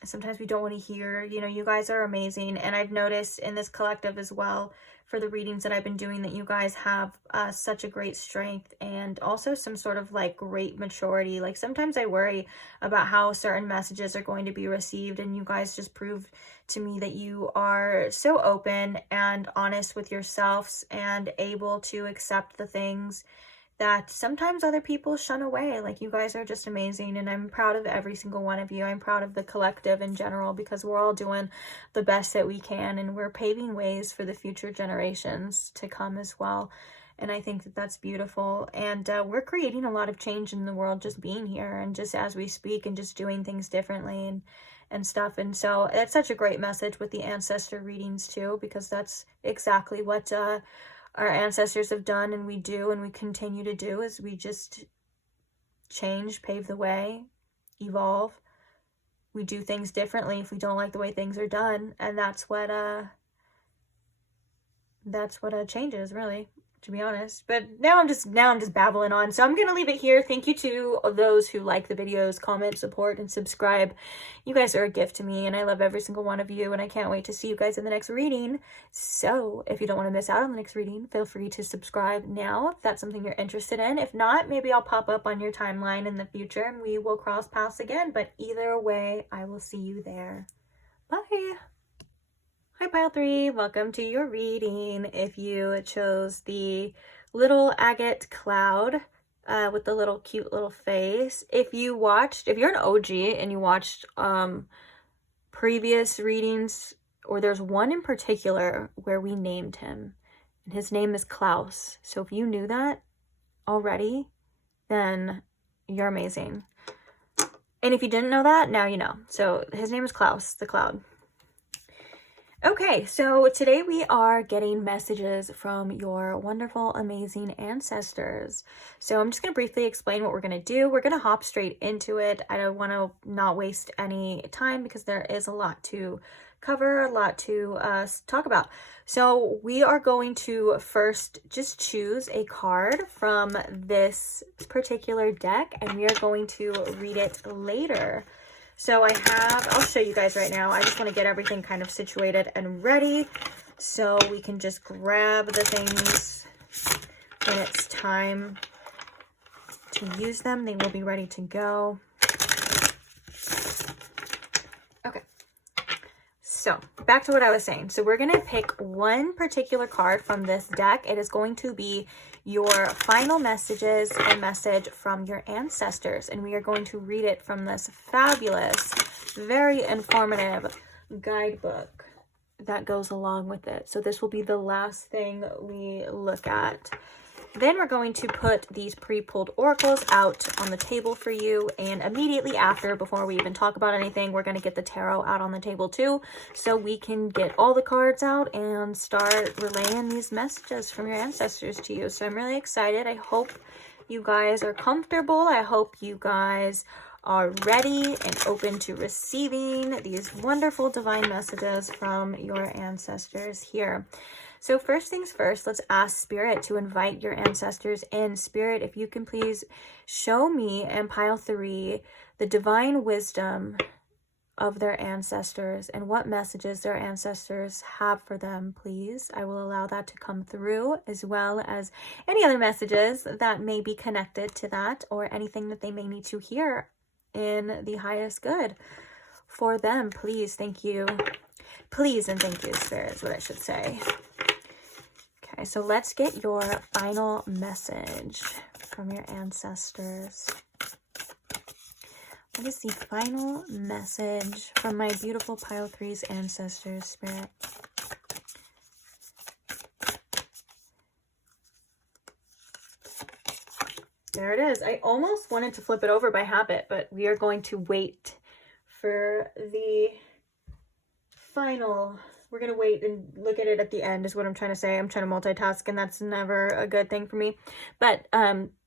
sometimes we don't want to hear. You know, you guys are amazing. And I've noticed in this collective as well, for the readings that I've been doing, that you guys have such a great strength, and also some sort of like great maturity. Like sometimes I worry about how certain messages are going to be received, and you guys just prove to me that you are so open and honest with yourselves, and able to accept the things that sometimes other people shun away. Like, you guys are just amazing, and I'm proud of every single one of you. I'm proud of the collective in general, because we're all doing the best that we can, and we're paving ways for the future generations to come as well. And I think that that's beautiful, and we're creating a lot of change in the world just being here, and just as we speak, and just doing things differently and stuff. And so that's such a great message with the ancestor readings too, because that's exactly what our ancestors have done, and we do, and we continue to do, is we just change, pave the way, evolve. We do things differently if we don't like the way things are done, and that's what changes, really, to be honest. But now I'm just babbling on, so I'm gonna leave it here. Thank you to those who like the videos, comment, support, and subscribe. You guys are a gift to me, and I love every single one of you, and I can't wait to see you guys in the next reading. So if you don't want to miss out on the next reading, feel free to subscribe now if that's something you're interested in. If not, maybe I'll pop up on your timeline in the future, and we will cross paths again. But either way, I will see you there. Bye. Hi Pile 3, welcome to your reading. If you chose the little agate cloud with the little cute little face, if you're an OG and you watched previous readings, or there's one in particular where we named him, and his name is Klaus. So if you knew that already, then you're amazing. And if you didn't know that, now you know. So his name is Klaus, the cloud. Okay, so today we are getting messages from your wonderful, amazing ancestors. So I'm just going to briefly explain what we're going to do. We're going to hop straight into it. I don't want to not waste any time, because there is a lot to cover, a lot to talk about. So we are going to first just choose a card from this particular deck, and we are going to read it later. So I'll show you guys right now. I just want to get everything kind of situated and ready, so we can just grab the things when it's time to use them. They will be ready to go. Okay. So back to what I was saying. So we're going to pick one particular card from this deck. It is going to be your final messages, a message from your ancestors, and we are going to read it from this fabulous, very informative guidebook that goes along with it. So this will be the last thing we look at. Then we're going to put these pre-pulled oracles out on the table for you, and immediately after, before we even talk about anything, we're going to get the tarot out on the table too, so we can get all the cards out and start relaying these messages from your ancestors to you. So I'm really excited. I hope you guys are comfortable. I hope you guys are ready and open to receiving these wonderful divine messages from your ancestors here. So first things first, let's ask Spirit to invite your ancestors in. Spirit, if you can please show me and Pile 3 the divine wisdom of their ancestors and what messages their ancestors have for them, please. I will allow that to come through, as well as any other messages that may be connected to that, or anything that they may need to hear in the highest good for them. Please, thank you. Please and thank you, Spirit, is what I should say. Okay, so let's get your final message from your ancestors. What is the final message from my beautiful pile 3's ancestors, Spirit? There it is. I almost wanted to flip it over by habit, but we are going to wait for the final. We're going to wait and look at it at the end is what I'm trying to say. I'm trying to multitask, and that's never a good thing for me. But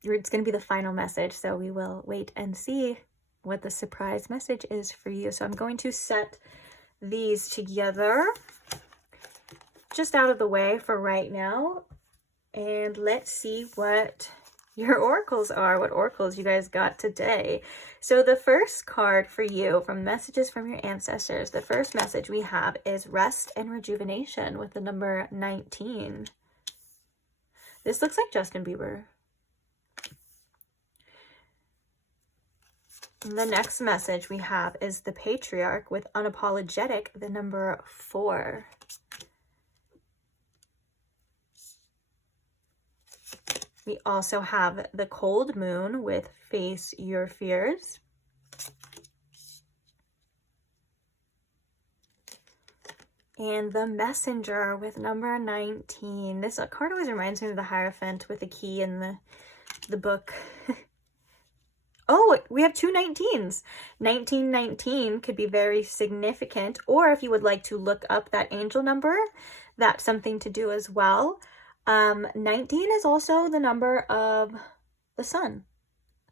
it's going to be the final message, so we will wait and see what the surprise message is for you. So I'm going to set these together just out of the way for right now, and let's see what your oracles are, what oracles you guys got today. So the first card for you from messages from your ancestors, the first message we have is rest and rejuvenation with the number 19. This looks like Justin Bieber. The next message we have is the patriarch with unapologetic, the number 4. We also have the cold moon with face your fears. And the messenger with number 19. This card always reminds me of the Hierophant with the key in the book. Oh, we have 2 19s. 1919 could be very significant. Or if you would like to look up that angel number, that's something to do as well. 19 is also the number of the sun.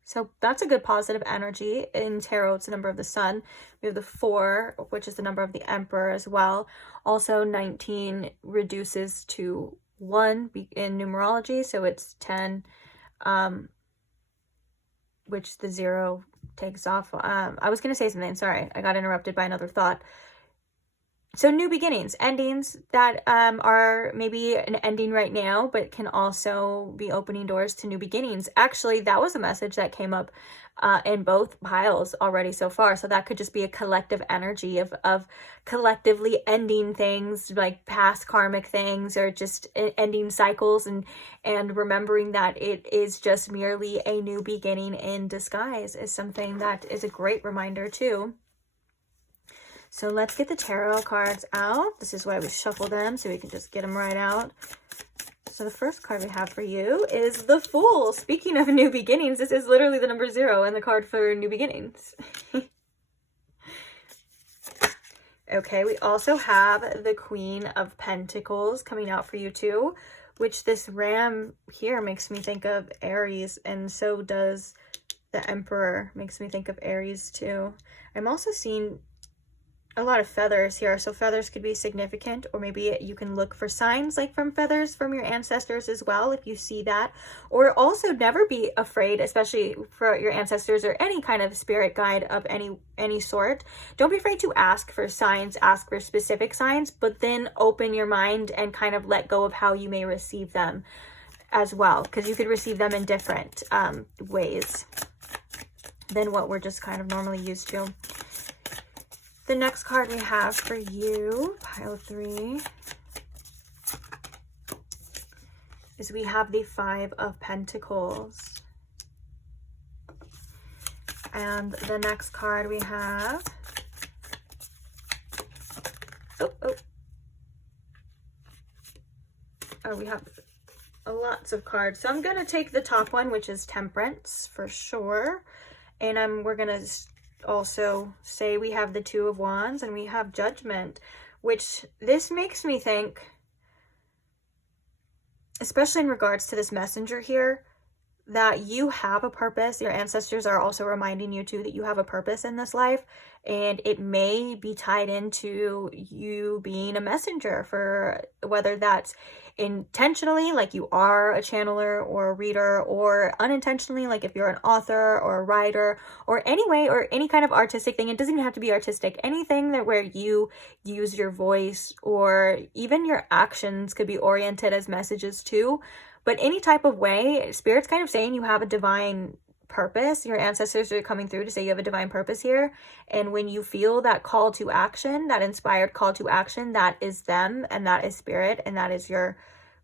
So that's a good positive energy. In tarot, it's the number of the sun. We have the 4, which is the number of the emperor as well. Also, 19 reduces to 1 in numerology. So it's 10, which the 0 takes off. I was going to say something. Sorry, I got interrupted by another thought. So new beginnings, endings that are maybe an ending right now, but can also be opening doors to new beginnings. Actually, that was a message that came up in both piles already so far. So that could just be a collective energy of collectively ending things like past karmic things, or just ending cycles and remembering that it is just merely a new beginning in disguise is something that is a great reminder too. So let's get the tarot cards out. This is why we shuffle them, so we can just get them right out. So the first card we have for you is the Fool. Speaking of new beginnings, this is literally the number 0 and the card for new beginnings. Okay, we also have the Queen of Pentacles coming out for you too, which this ram here makes me think of Aries, and so does the Emperor. Makes me think of Aries too. I'm also seeing a lot of feathers here, so feathers could be significant, or maybe you can look for signs like from feathers from your ancestors as well if you see that. Or also never be afraid, especially for your ancestors or any kind of spirit guide of any sort. Don't be afraid to ask for signs, ask for specific signs, but then open your mind and kind of let go of how you may receive them as well, because you could receive them in different ways than what we're just kind of normally used to. The next card we have for you, pile 3, is we have the 5 of Pentacles. And the next card we have, we have lots of cards. So I'm going to take the top one, which is Temperance for sure. And we're going to also say we have the 2 of Wands and we have Judgment, which this makes me think, especially in regards to this messenger here, that you have a purpose. Your ancestors are also reminding you too that you have a purpose in this life, and it may be tied into you being a messenger, for whether that's intentionally, like you are a channeler or a reader, or unintentionally, like if you're an author or a writer, or anyway, or any kind of artistic thing. It doesn't even have to be artistic. Anything that where you use your voice, or even your actions could be oriented as messages too. But any type of way, Spirit's kind of saying you have a divine purpose. Your ancestors are coming through to say you have a divine purpose here. And when you feel that call to action, that inspired call to action, that is them, and that is Spirit, and that is your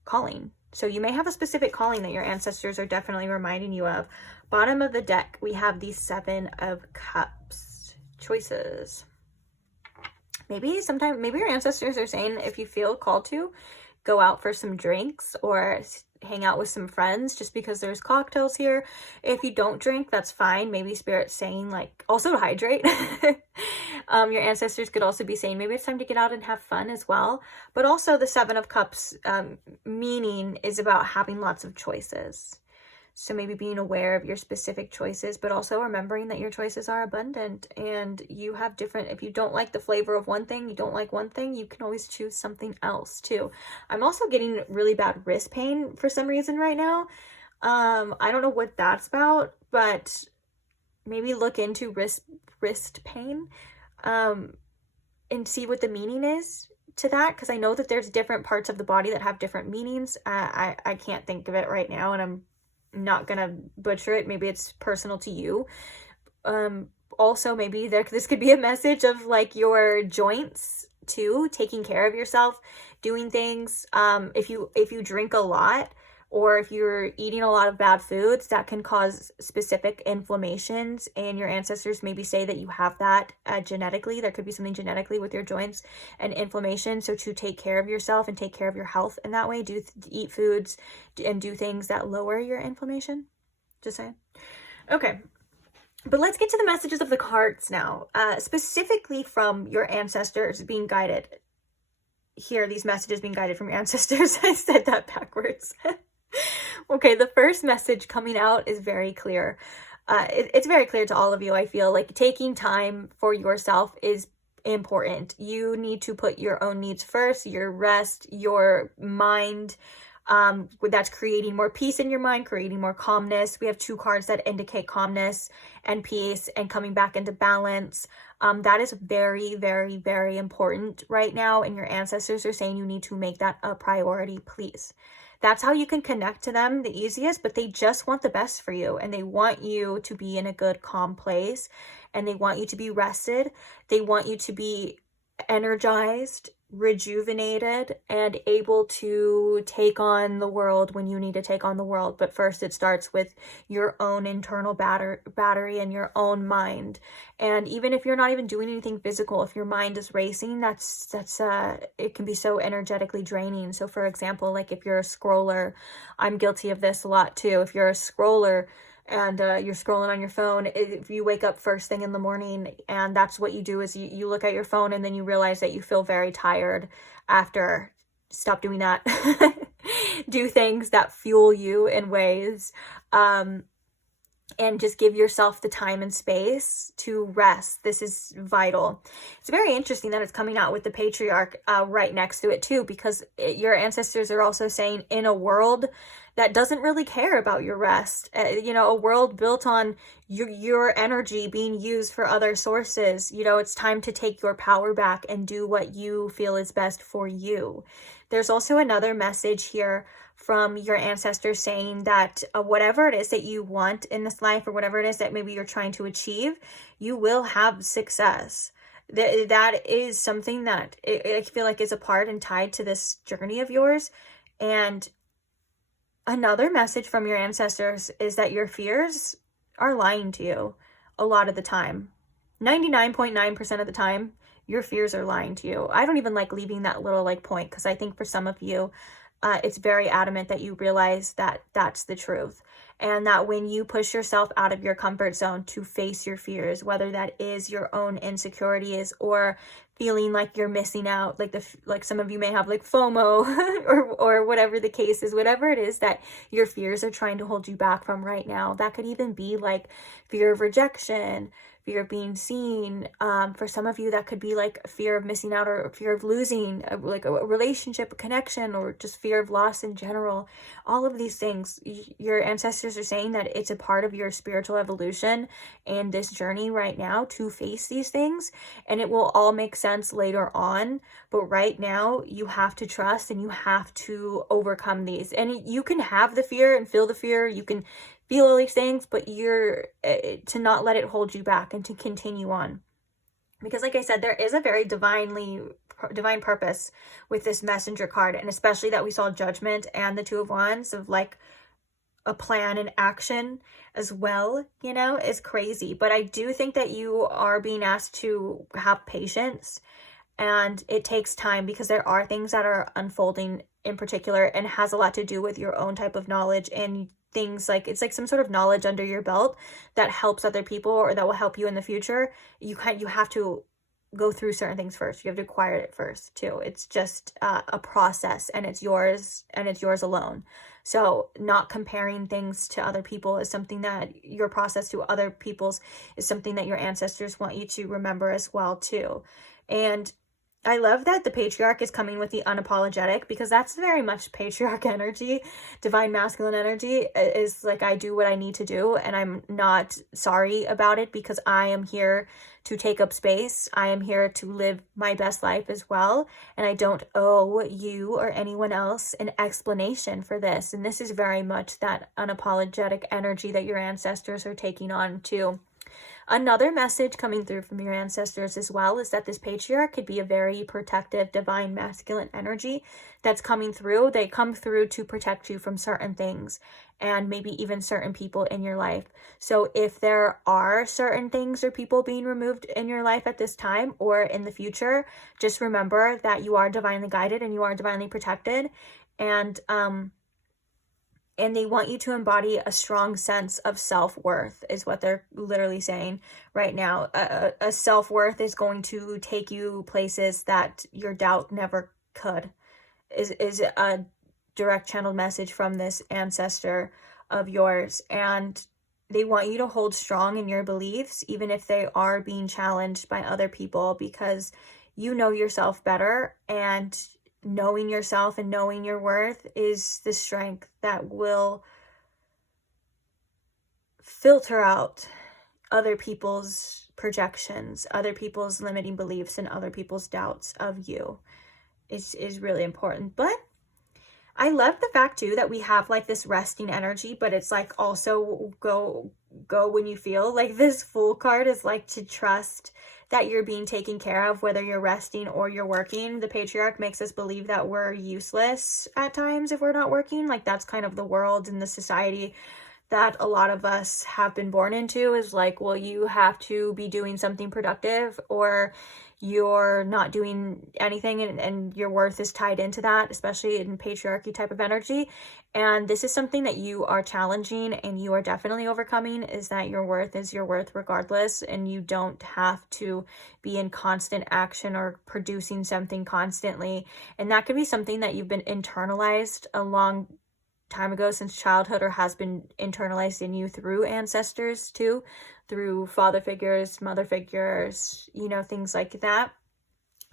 calling. So you may have a specific calling that your ancestors are definitely reminding you of. Bottom of the deck, we have the 7 of Cups. Choices. Maybe your ancestors are saying if you feel called to, go out for some drinks or hang out with some friends just because there's cocktails here. If you don't drink, that's fine. Maybe Spirit's saying like also to hydrate. Your ancestors could also be saying maybe it's time to get out and have fun as well. But also the 7 of Cups meaning is about having lots of choices. So maybe being aware of your specific choices, but also remembering that your choices are abundant and you have different, if you don't like the flavor of one thing, you don't like one thing, you can always choose something else too. I'm also getting really bad wrist pain for some reason right now. I don't know what that's about, but maybe look into wrist pain and see what the meaning is to that, because I know that there's different parts of the body that have different meanings. I can't think of it right now, and I'm not gonna butcher it. Maybe it's personal to you. Also maybe this could be a message of like your joints too, taking care of yourself, doing things. If you drink a lot, or if you're eating a lot of bad foods, that can cause specific inflammations, and your ancestors maybe say that you have that genetically. There could be something genetically with your joints and inflammation. So to take care of yourself and take care of your health in that way, eat foods and do things that lower your inflammation. Just saying. Okay. But let's get to the messages of the cards now, specifically from your ancestors being guided. Here, these messages being guided from your ancestors. I said that backwards. Okay, the first message coming out is very clear. It's very clear to all of you. I feel like taking time for yourself is important. You need to put your own needs first, your rest, your mind. That's creating more peace in your mind, creating more calmness. We have 2 cards that indicate calmness and peace and coming back into balance. That is very, very, very important right now. And your ancestors are saying you need to make that a priority, please. That's how you can connect to them the easiest, but they just want the best for you, and they want you to be in a good, calm place, and they want you to be rested. They want you to be energized, rejuvenated, and able to take on the world when you need to take on the world. But first it starts with your own internal battery and your own mind. And even if you're not even doing anything physical, if your mind is racing, that's it can be so energetically draining. So for example, like if you're a scroller, I'm guilty of this a lot too. If you're a scroller and you're scrolling on your phone, if you wake up first thing in the morning and that's what you do, is you look at your phone and then you realize that you feel very tired after. Stop doing that. Do things that fuel you in ways, and just give yourself the time and space to rest. This is vital. It's very interesting that it's coming out with the patriarch right next to it too, because your ancestors are also saying in a world that doesn't really care about your rest, a world built on your energy being used for other sources, it's time to take your power back and do what you feel is best for you. There's also another message here from your ancestors saying that whatever it is that you want in this life, or whatever it is that maybe you're trying to achieve, you will have success. That is something that I feel like is a part and tied to this journey of yours. And another message from your ancestors is that your fears are lying to you a lot of the time. 99.9% of the time, your fears are lying to you. I don't even like leaving that little point, because I think for some of you, it's very adamant that you realize that that's the truth. And that when you push yourself out of your comfort zone to face your fears, whether that is your own insecurities or feeling like you're missing out, like some of you may have FOMO or whatever the case is, whatever it is that your fears are trying to hold you back from right now. That could even be fear of rejection, fear of being seen. For some of you, that could be fear of missing out, or fear of losing a relationship, a connection, or just fear of loss in general. All of these things, your ancestors are saying that it's a part of your spiritual evolution and this journey right now to face these things, and it will all make sense later on. But right now, you have to trust and you have to overcome these. And you can have the fear and feel the fear. You can feel all these things, but you're to not let it hold you back and to continue on. Because like I said, there is a very divine purpose with this messenger card, and especially that we saw Judgment and the Two of Wands of like a plan and action as well, you know, is crazy. But I do think that you are being asked to have patience, and it takes time because there are things that are unfolding in particular, and has a lot to do with your own type of knowledge and things like, it's like some sort of knowledge under your belt that helps other people or that will help you in the future. You have to go through certain things first. You have to acquire it first too. It's just a process, and it's yours alone. So not comparing things to other people is something that your process to other people's is something that your ancestors want you to remember as well too. And I love that the patriarch is coming with the unapologetic, because that's very much patriarch energy. Divine masculine energy is like, I do what I need to do, and I'm not sorry about it, because I am here to take up space. I am here to live my best life as well, and I don't owe you or anyone else an explanation for this. And this is very much that unapologetic energy that your ancestors are taking on too. Another message coming through from your ancestors as well is that this patriarch could be a very protective, divine masculine energy that's coming through. They come through to protect you from certain things, and maybe even certain people in your life. So if there are certain things or people being removed in your life at this time or in the future, just remember that you are divinely guided and you are divinely protected. And they want you to embody a strong sense of self-worth is what they're literally saying right now. A self-worth is going to take you places that your doubt never could, is a direct channeled message from this ancestor of yours. And they want you to hold strong in your beliefs, even if they are being challenged by other people, because you know yourself better, and knowing yourself and knowing your worth is the strength that will filter out other people's projections, other people's limiting beliefs, and other people's doubts of you. Is really important. But I love the fact too that we have like this resting energy, but it's like also go when you feel. Like this Fool card is like to trust that you're being taken care of, whether you're resting or you're working. The patriarch makes us believe that we're useless at times if we're not working. Like that's kind of the world and the society that a lot of us have been born into, is like, well, you have to be doing something productive or you're not doing anything, and your worth is tied into that, especially in patriarchy type of energy. And this is something that you are challenging and you are definitely overcoming, is that your worth is your worth regardless, and you don't have to be in constant action or producing something constantly. And that could be something that you've been internalized a long time ago, since childhood, or has been internalized in you through ancestors too, through father figures, mother figures, you know, things like that,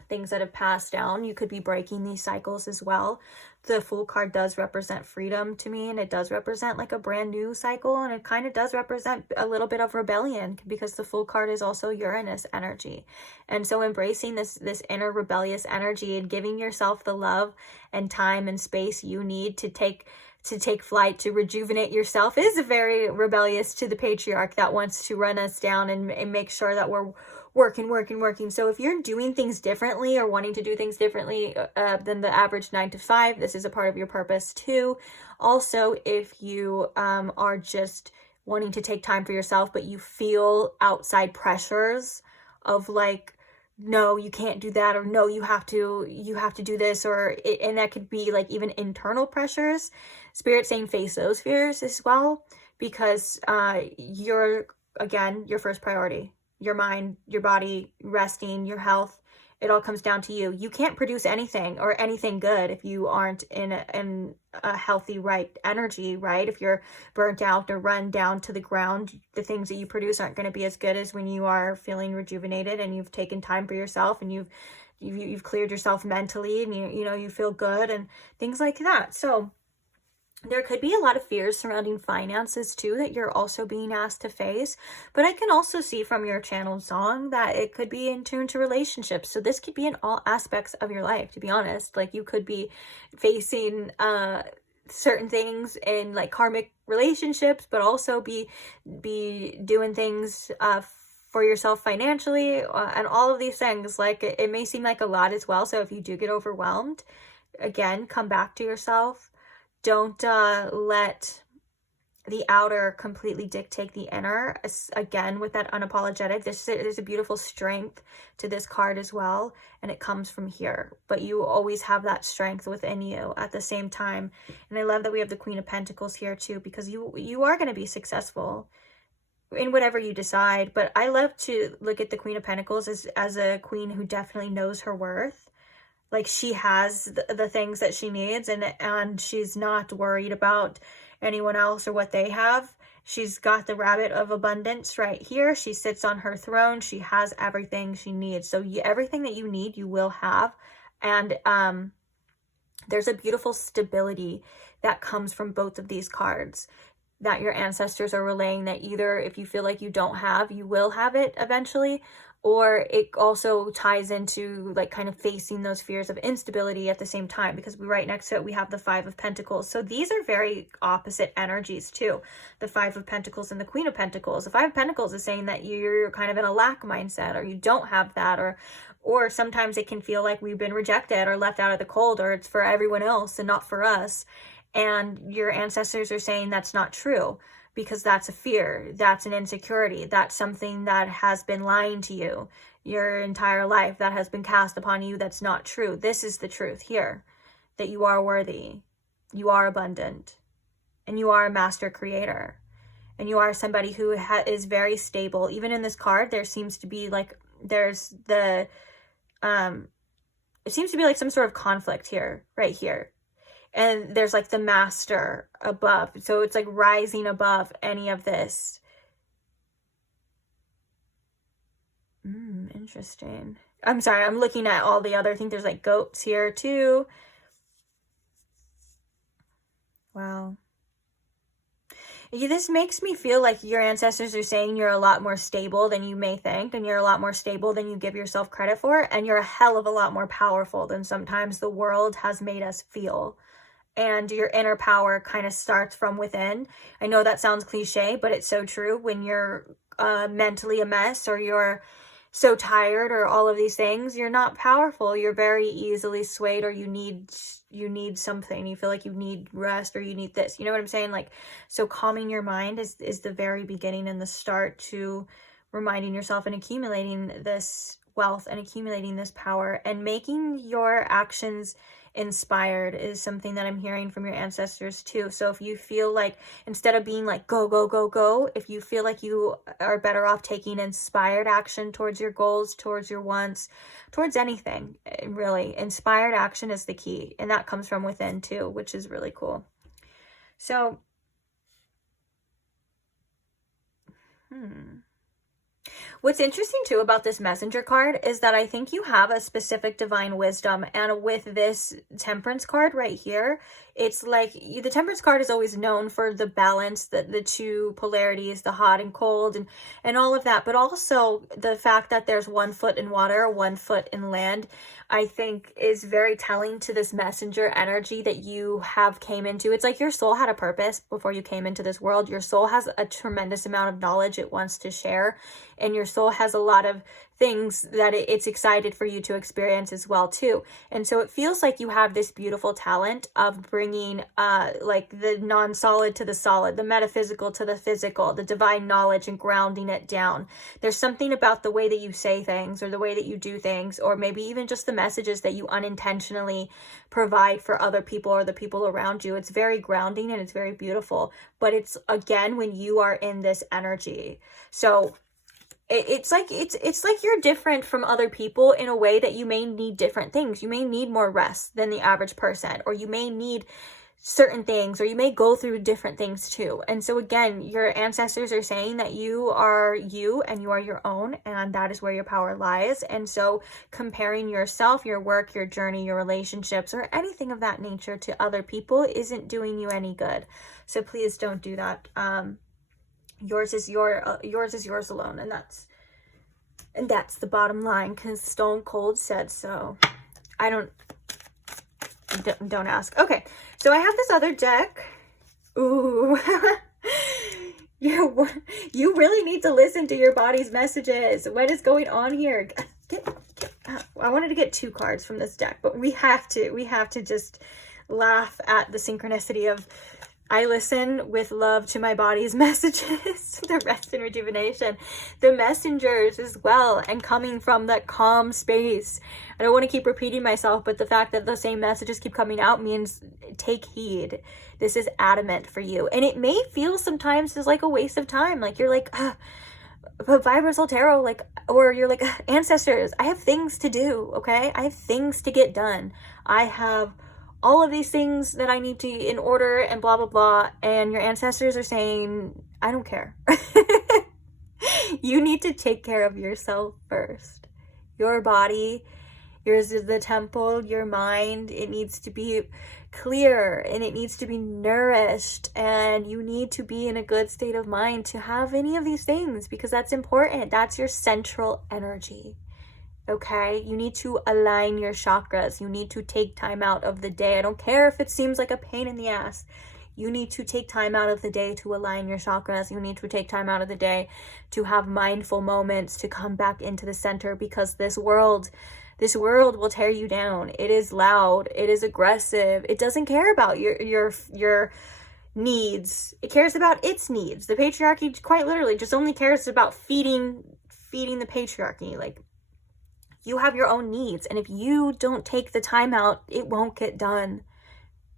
things that have passed down. You could be breaking these cycles as well. The Fool card does represent freedom to me, and it does represent like a brand new cycle, and it kind of does represent a little bit of rebellion, because the Fool card is also Uranus energy. And so embracing this inner rebellious energy and giving yourself the love and time and space you need to take flight, to rejuvenate yourself, is very rebellious to the patriarch that wants to run us down and make sure that we're working. So if you're doing things differently or wanting to do things differently than the average 9 to 5, this is a part of your purpose too. Also, if you are just wanting to take time for yourself, but you feel outside pressures of like, no, you can't do that, or no, you have to do this, and that could be like even internal pressures. Spirit saying face those fears as well, because you're, again, your first priority, your mind, your body, resting, your health. It all comes down to you. You can't produce anything or anything good if you aren't in a healthy, right energy, right? If you're burnt out or run down to the ground, the things that you produce aren't going to be as good as when you are feeling rejuvenated and you've taken time for yourself and you've cleared yourself mentally, and you feel good and things like that. So there could be a lot of fears surrounding finances too that you're also being asked to face. But I can also see from your channeled song that it could be in tune to relationships. So this could be in all aspects of your life, to be honest. Like you could be facing certain things in like karmic relationships, but also be doing things for yourself financially, and all of these things. Like, it may seem like a lot as well. So if you do get overwhelmed, again, come back to yourself. Don't let the outer completely dictate the inner. Again, with that unapologetic, there's a beautiful strength to this card as well, and it comes from here. But you always have that strength within you at the same time. And I love that we have the Queen of Pentacles here too, because you are going to be successful in whatever you decide. But I love to look at the Queen of Pentacles as a queen who definitely knows her worth. Like, she has the things that she needs, and she's not worried about anyone else or what they have. She's got the rabbit of abundance right here. She sits on her throne. She has everything she needs. So everything that you need, you will have. And there's a beautiful stability that comes from both of these cards that your ancestors are relaying, that either if you feel like you don't have, you will have it eventually, or it also ties into like kind of facing those fears of instability at the same time, because right next to it we have the Five of Pentacles. So these are very opposite energies too, the Five of Pentacles and the Queen of Pentacles. The Five of Pentacles is saying that you're kind of in a lack mindset, or you don't have that, or sometimes it can feel like we've been rejected or left out of the cold, or it's for everyone else and not for us. And your ancestors are saying that's not true, because that's a fear, that's an insecurity, that's something that has been lying to you your entire life, that has been cast upon you, that's not true. This is the truth here, that you are worthy, you are abundant, and you are a master creator, and you are somebody who is very stable. Even in this card, there seems to be like, there's the, it seems to be like some sort of conflict here, right here. And there's like the master above. So it's like rising above any of this. Interesting. I'm sorry, I'm looking at all the other, I think there's like goats here too. Wow. This makes me feel like your ancestors are saying you're a lot more stable than you may think, and you're a lot more stable than you give yourself credit for, and you're a hell of a lot more powerful than sometimes the world has made us feel. And your inner power kind of starts from within. I know that sounds cliche, but it's so true. When you're mentally a mess, or you're so tired, or all of these things, you're not powerful. You're very easily swayed, or you need something. You feel like you need rest, or you need this. You know what I'm saying? Like, so calming your mind is the very beginning and the start to reminding yourself and accumulating this wealth and accumulating this power, and making your actions inspired is something that I'm hearing from your ancestors too. So if you feel like, instead of being like go go go go, if you feel like you are better off taking inspired action towards your goals, towards your wants, towards anything, really, inspired action is the key, and that comes from within too, which is really cool. So what's interesting too about this messenger card is that I think you have a specific divine wisdom. And with this temperance card right here, it's like the temperance card is always known for the balance, the two polarities, the hot and cold, and all of that. But also the fact that there's 1 foot in water, 1 foot in land, I think is very telling to this messenger energy that you have came into. It's like your soul had a purpose before you came into this world. Your soul has a tremendous amount of knowledge it wants to share, and your soul has a lot of things that it's excited for you to experience as well too. And so it feels like you have this beautiful talent of bringing like the non-solid to the solid, the metaphysical to the physical, the divine knowledge, and grounding it down. There's something about the way that you say things, or the way that you do things, or maybe even just the messages that you unintentionally provide for other people or the people around you. It's very grounding and it's very beautiful, but it's again when you are in this energy. So it's like you're different from other people in a way that you may need different things. You may need more rest than the average person, or you may need certain things, or you may go through different things too. And so again, your ancestors are saying that you are you, and you are your own, and that is where your power lies. And so comparing yourself, your work, your journey, your relationships, or anything of that nature to other people isn't doing you any good. So please don't do that. Yours is yours alone, and that's the bottom line, because Stone Cold said so. I don't ask. Okay, so I have this other deck. Ooh. You really need to listen to your body's messages. What is going on here? I wanted to get 2 cards from this deck, but we have to just laugh at the synchronicity of I listen with love to my body's messages, the rest and rejuvenation, the messengers as well, and coming from that calm space. I don't want to keep repeating myself, but the fact that the same messages keep coming out means take heed. This is adamant for you. And it may feel sometimes as like a waste of time. Like you're like, but VibrantSoulTarot, like, or you're like, ancestors, I have things to do, okay? I have things to get done. I have all of these things that I need to in order and blah, blah, blah. And your ancestors are saying, I don't care. You need to take care of yourself first. Your body, yours is the temple, your mind, it needs to be clear and it needs to be nourished, and you need to be in a good state of mind to have any of these things, because that's important. That's your central energy. Okay, you need to align your chakras. You need to take time out of the day. I don't care if it seems like a pain in the ass. You need to take time out of the day to align your chakras. You need to take time out of the day to have mindful moments to come back into the center, because this world will tear you down. It is loud. It is aggressive. It doesn't care about your needs. It cares about its needs. The patriarchy quite literally just only cares about feeding the patriarchy. Like, you have your own needs, and if you don't take the time out, it won't get done.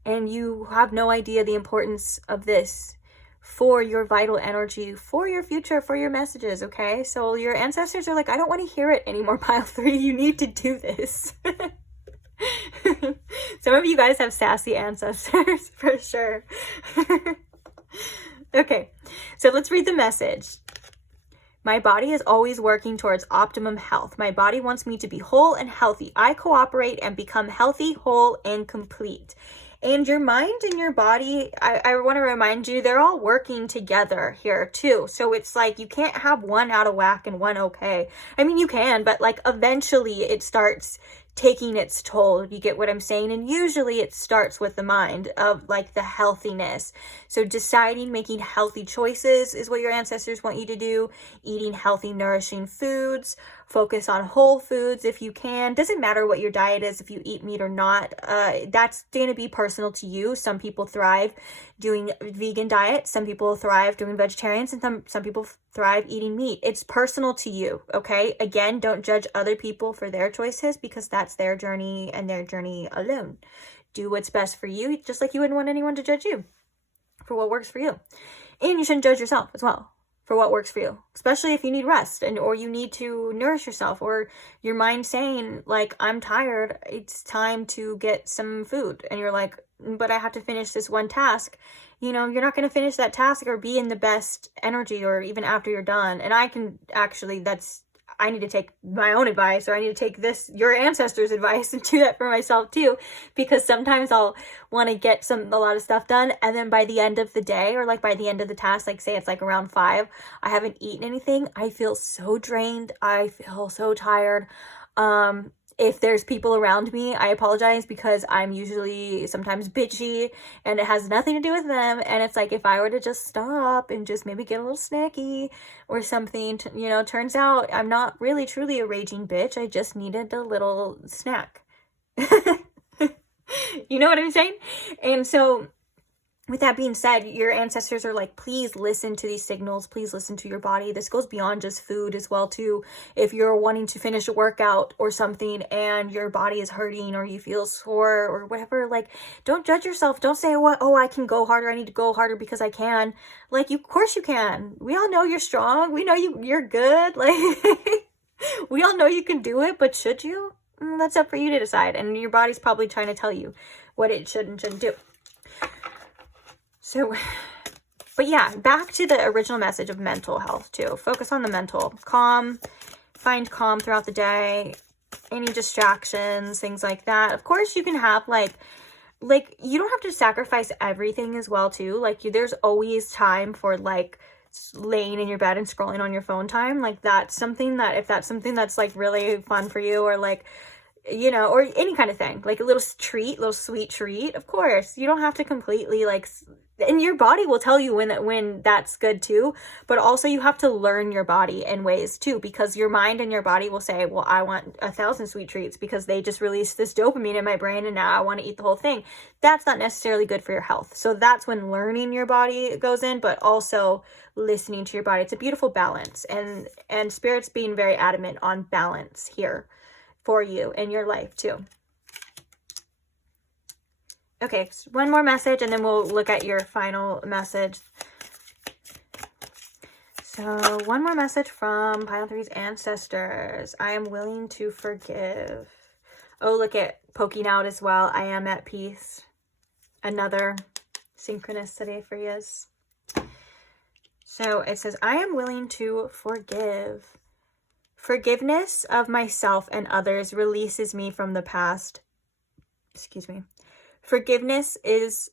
And you have no idea the importance of this for your vital energy, for your future, for your messages, okay? So your ancestors are like, I don't want to hear it anymore, pile 3. You need to do this. Some of you guys have sassy ancestors, for sure. Okay, so let's read the message. My body is always working towards optimum health. My body wants me to be whole and healthy. I cooperate and become healthy, whole, and complete. And your mind and your body, I want to remind you, they're all working together here too. So it's like you can't have one out of whack and one okay. I mean, you can, but like eventually it starts taking its toll. You get what I'm saying? And usually it starts with the mind of like the healthiness. So deciding, making healthy choices is what your ancestors want you to do. Eating healthy, nourishing foods. Focus on whole foods if you can. Doesn't matter what your diet is, if you eat meat or not. That's going to be personal to you. Some people thrive doing vegan diet. Some people thrive doing vegetarians, and some people thrive eating meat. It's personal to you, okay? Again, don't judge other people for their choices, because that's their journey and their journey alone. Do what's best for you, just like you wouldn't want anyone to judge you for what works for you. And you shouldn't judge yourself as well for what works for you, especially if you need rest or you need to nourish yourself, or your mind saying like, I'm tired, it's time to get some food. And you're like, but I have to finish this one task. You know, you're not going to finish that task or be in the best energy, or even after you're done. And I can actually, I need to take my own advice, or I need to take your ancestors' advice and do that for myself too, because sometimes I'll want to get a lot of stuff done, and then by the end of the day, or like by the end of the task, like say it's like around 5, I haven't eaten anything. I feel so drained. I feel so tired. If there's people around me, I apologize, because I'm usually sometimes bitchy and it has nothing to do with them. And it's like, if I were to just stop and just maybe get a little snacky or something, turns out I'm not really truly a raging bitch. I just needed a little snack. You know what I'm saying? And so with that being said, your ancestors are like, please listen to these signals. Please listen to your body. This goes beyond just food as well too. If you're wanting to finish a workout or something and your body is hurting, or you feel sore or whatever, like, don't judge yourself. Don't say, I can go harder. I need to go harder because I can. Like, of course you can. We all know you're strong. We know you're good. Like, we all know you can do it, but should you? That's up for you to decide. And your body's probably trying to tell you what it should and shouldn't do. So, but yeah, back to the original message of mental health too. Focus on the mental. Calm. Find calm throughout the day. Any distractions, things like that. Of course, you can have like you don't have to sacrifice everything as well too. Like there's always time for like laying in your bed and scrolling on your phone time. Like that's something that, if that's something that's like really fun for you, or like, or any kind of thing, like a little sweet treat, of course. You don't have to completely like and your body will tell you when that's good too, but also you have to learn your body in ways too, because your mind and your body will say, well, I want 1,000 sweet treats because they just released this dopamine in my brain and now I want to eat the whole thing. That's not necessarily good for your health. So that's when learning your body goes in, but also listening to your body. It's a beautiful balance, and Spirit's being very adamant on balance here for you in your life too. Okay, so one more message and then we'll look at your final message. So one more message from Pile 3's ancestors. I am willing to forgive. Oh, look at poking out as well. I am at peace. Another synchronicity for you. So it says, I am willing to forgive. Forgiveness of myself and others releases me from the past. Excuse me. Forgiveness is,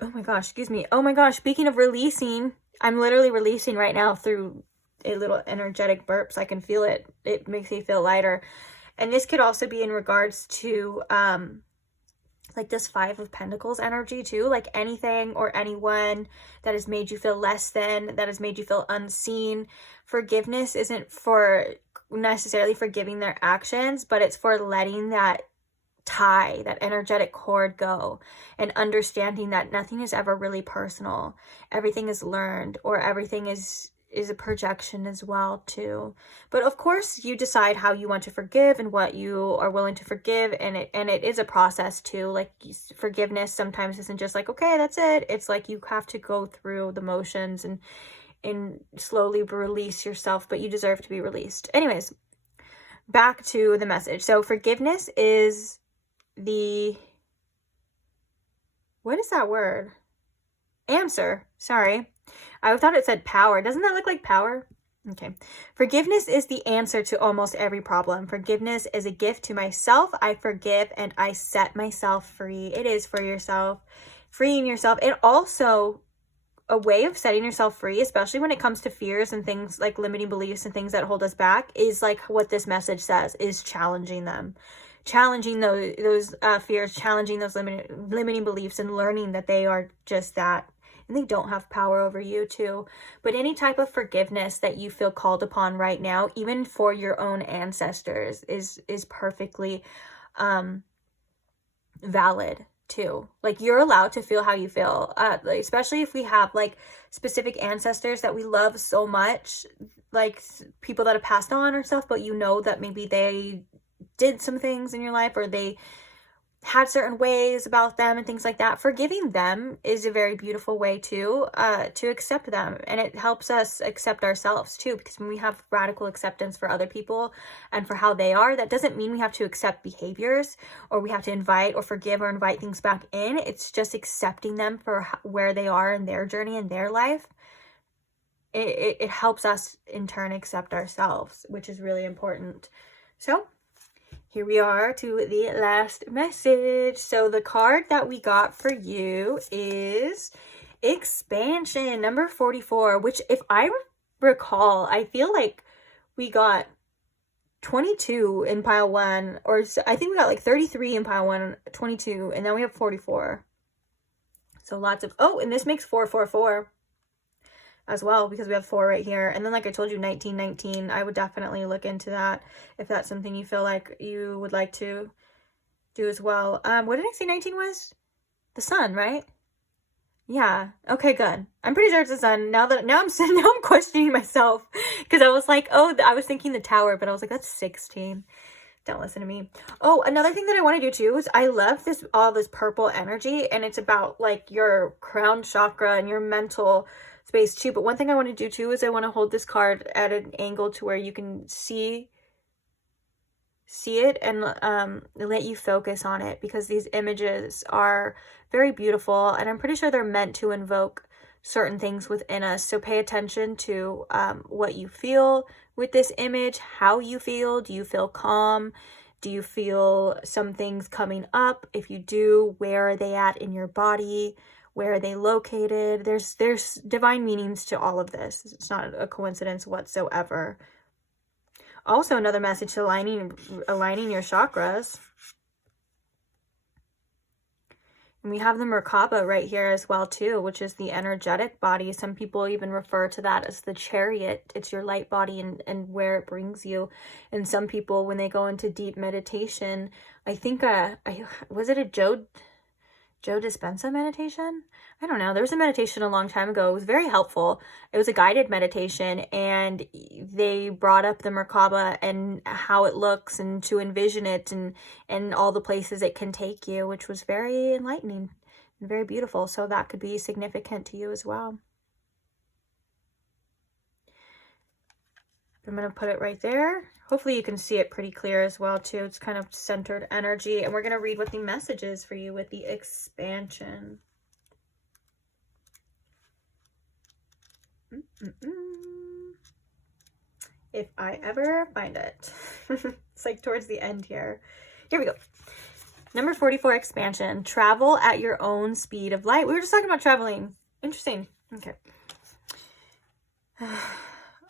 oh my gosh, speaking of releasing, I'm literally releasing right now through a little energetic burps. I can feel it. It makes me feel lighter. And this could also be in regards to, like this 5 of Pentacles energy too, like anything or anyone that has made you feel less than, that has made you feel unseen. Forgiveness isn't for necessarily forgiving their actions, but it's for letting that tie, that energetic cord go, and understanding that nothing is ever really personal. Everything is learned, or everything is a projection as well too. But of course you decide how you want to forgive and what you are willing to forgive, and it is a process too. Like forgiveness sometimes isn't just like, okay, that's it. It's like you have to go through the motions and slowly release yourself, but you deserve to be released. Anyways, back to the message. So forgiveness is what is that word? Answer. Sorry. I thought it said power. Doesn't that look like power? Okay. Forgiveness is the answer to almost every problem. Forgiveness is a gift to myself. I forgive and I set myself free. It is for yourself, freeing yourself. And also a way of setting yourself free, especially when it comes to fears and things like limiting beliefs and things that hold us back, is like what this message says, is challenging them. Challenging those fears, challenging those limiting beliefs, and learning that they are just that, and they don't have power over you too. But any type of forgiveness that you feel called upon right now, even for your own ancestors, is perfectly valid too. Like, you're allowed to feel how you feel, especially if we have like specific ancestors that we love so much, like people that have passed on or stuff, but you know that maybe they did some things in your life, or they had certain ways about them and things like that. Forgiving them is a very beautiful way to accept them, and it helps us accept ourselves too, because when we have radical acceptance for other people and for how they are, that doesn't mean we have to accept behaviors, or we have to invite or forgive or invite things back in. It's just accepting them for where they are in their journey in their life. It helps us in turn accept ourselves, which is really important. So here we are to the last message. So the card that we got for you is Expansion, number 44, which, if I recall, I feel like we got 22 in pile 1, or I think we got like 33 in pile 1, 22, and then we have 44. So lots of, oh, and this makes 444 as well, because we have 4 right here. And then, like I told you, 1919, I would definitely look into that if that's something you feel like you would like to do as well. What did I say 19 was? The sun, right? Yeah. Okay, good. I'm pretty sure it's the sun. Now I'm questioning myself, because I was like, oh, I was thinking the tower, but I was like, that's 16. Don't listen to me. Oh, another thing that I want to do too is, I love this, all this purple energy, and it's about like your crown chakra and your mental space too. But one thing I want to do too is I want to hold this card at an angle to where you can see it and let you focus on it, because these images are very beautiful, and I'm pretty sure they're meant to invoke certain things within us. So pay attention to what you feel with this image, how you feel. Do you feel calm? Do you feel some things coming up? If you do, where are they at in your body? Where are they located? There's divine meanings to all of this. It's not a coincidence whatsoever. Also, another message to aligning your chakras. We have the Merkaba right here as well too, which is the energetic body. Some people even refer to that as the chariot. It's your light body and where it brings you. And some people, when they go into deep meditation, I think, was it a Joe Dispenza meditation? I don't know. There was a meditation a long time ago. It was very helpful. It was a guided meditation, and they brought up the Merkaba and how it looks and to envision it and all the places it can take you, which was very enlightening and very beautiful. So that could be significant to you as well. I'm going to put it right there. Hopefully you can see it pretty clear as well too. It's kind of centered energy. And we're going to read what the message is for you with the expansion. If I ever find it. It's like towards the end here. Here we go. Number 44, expansion. Travel at your own speed of light. We were just talking about traveling. Interesting. Okay.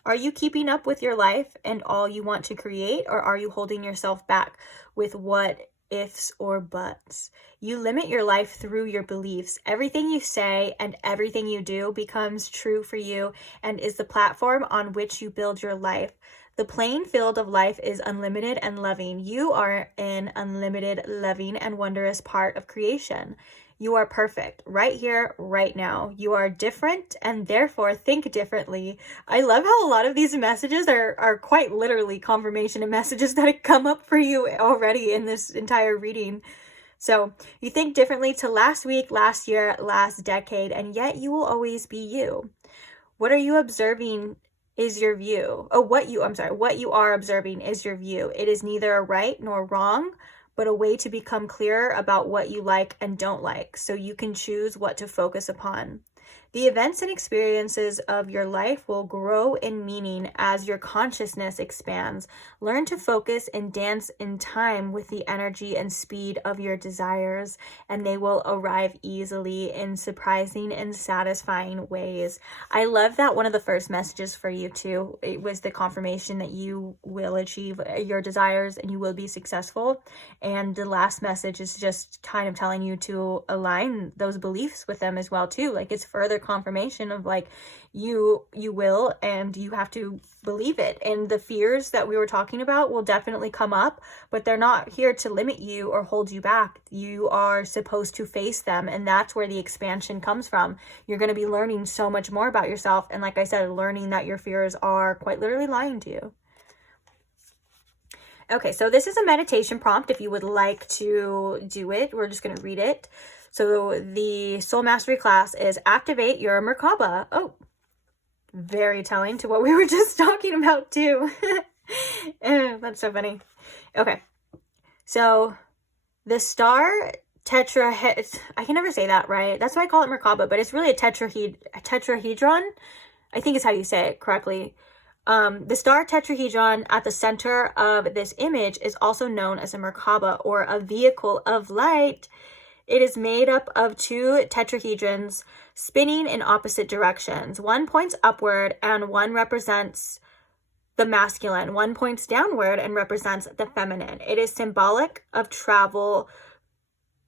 Are you keeping up with your life and all you want to create, or are you holding yourself back with what ifs or buts? You limit your life through your beliefs. Everything you say and everything you do becomes true for you and is the platform on which you build your life. The playing field of life is unlimited and loving. You are an unlimited, loving, and wondrous part of creation. You are perfect right here, right now. You are different and therefore think differently. I love how a lot of these messages are quite literally confirmation of messages that have come up for you already in this entire reading. So you think differently to last week, last year, last decade, and yet you will always be you. What are you observing is your view. What you are observing is your view. It is neither a right nor wrong, but a way to become clearer about what you like and don't like, so you can choose what to focus upon. The events and experiences of your life will grow in meaning as your consciousness expands. Learn to focus and dance in time with the energy and speed of your desires, and they will arrive easily in surprising and satisfying ways. I love that one of the first messages for you too, it was the confirmation that you will achieve your desires and you will be successful. And the last message is just kind of telling you to align those beliefs with them as well too. Like, it's further confirmation of like you will, and you have to believe it. And the fears that we were talking about will definitely come up, but they're not here to limit you or hold you back. You are supposed to face them, and that's where the expansion comes from. You're going to be learning so much more about yourself, and like I said, learning that your fears are quite literally lying to you. Okay, so this is a meditation prompt if you would like to do it. We're just going to read it. So the Soul Mastery class is activate your Merkaba. Oh, very telling to what we were just talking about too. That's so funny. Okay, so the star I can never say that right. That's why I call it Merkaba, but it's really a tetrahedron. I think is how you say it correctly. The star tetrahedron at the center of this image is also known as a Merkaba, or a vehicle of light. It is made up of two tetrahedrons spinning in opposite directions. One points upward and one represents the masculine. One points downward and represents the feminine. It is symbolic of travel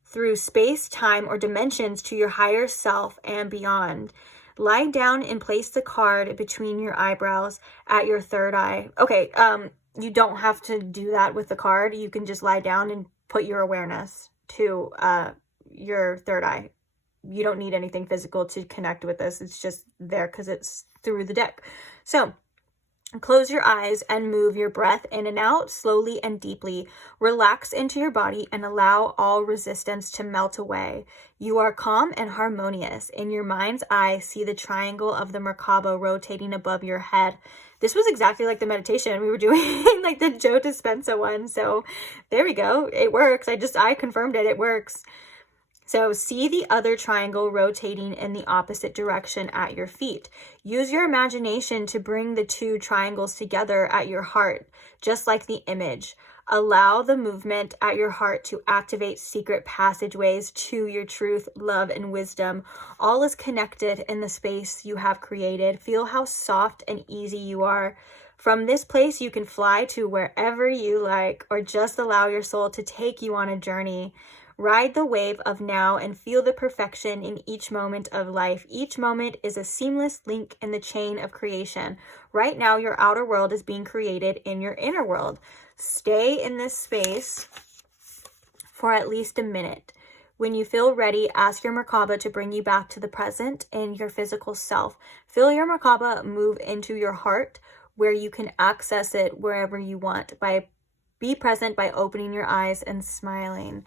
through space, time, or dimensions to your higher self and beyond. Lie down and place the card between your eyebrows at your third eye. Okay, you don't have to do that with the card. You can just lie down and put your awareness to your third eye. You don't need anything physical to connect with this. It's just there because it's through the deck. So close your eyes and move your breath in and out slowly and deeply. Relax into your body and allow all resistance to melt away. You are calm and harmonious. In your mind's eye, see the triangle of the Merkaba rotating above your head. This was exactly like the meditation we were doing, like the Joe Dispenza one. So there we go. It works. I confirmed it. It works. So see the other triangle rotating in the opposite direction at your feet. Use your imagination to bring the two triangles together at your heart, just like the image. Allow the movement at your heart to activate secret passageways to your truth, love, and wisdom. All is connected in the space you have created. Feel how soft and easy you are. From this place, you can fly to wherever you like, or just allow your soul to take you on a journey. Ride the wave of now and feel the perfection in each moment of life. Each moment is a seamless link in the chain of creation. Right now, your outer world is being created in your inner world. Stay in this space for at least a minute. When you feel ready, ask your Merkaba to bring you back to the present and your physical self. Feel your Merkaba move into your heart, where you can access it wherever you want. Be present by opening your eyes and smiling.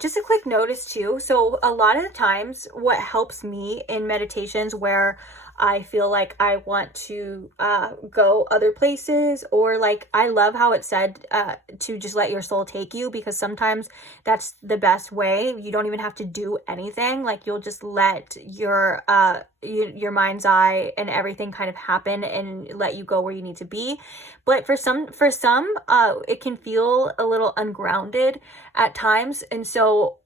Just a quick notice too. So a lot of the times what helps me in meditations where I feel like I want to go other places, or like I love how it said to just let your soul take you, because sometimes that's the best way. You don't even have to do anything. Like you'll just let your mind's eye and everything kind of happen and let you go where you need to be. But for some it can feel a little ungrounded at times. And so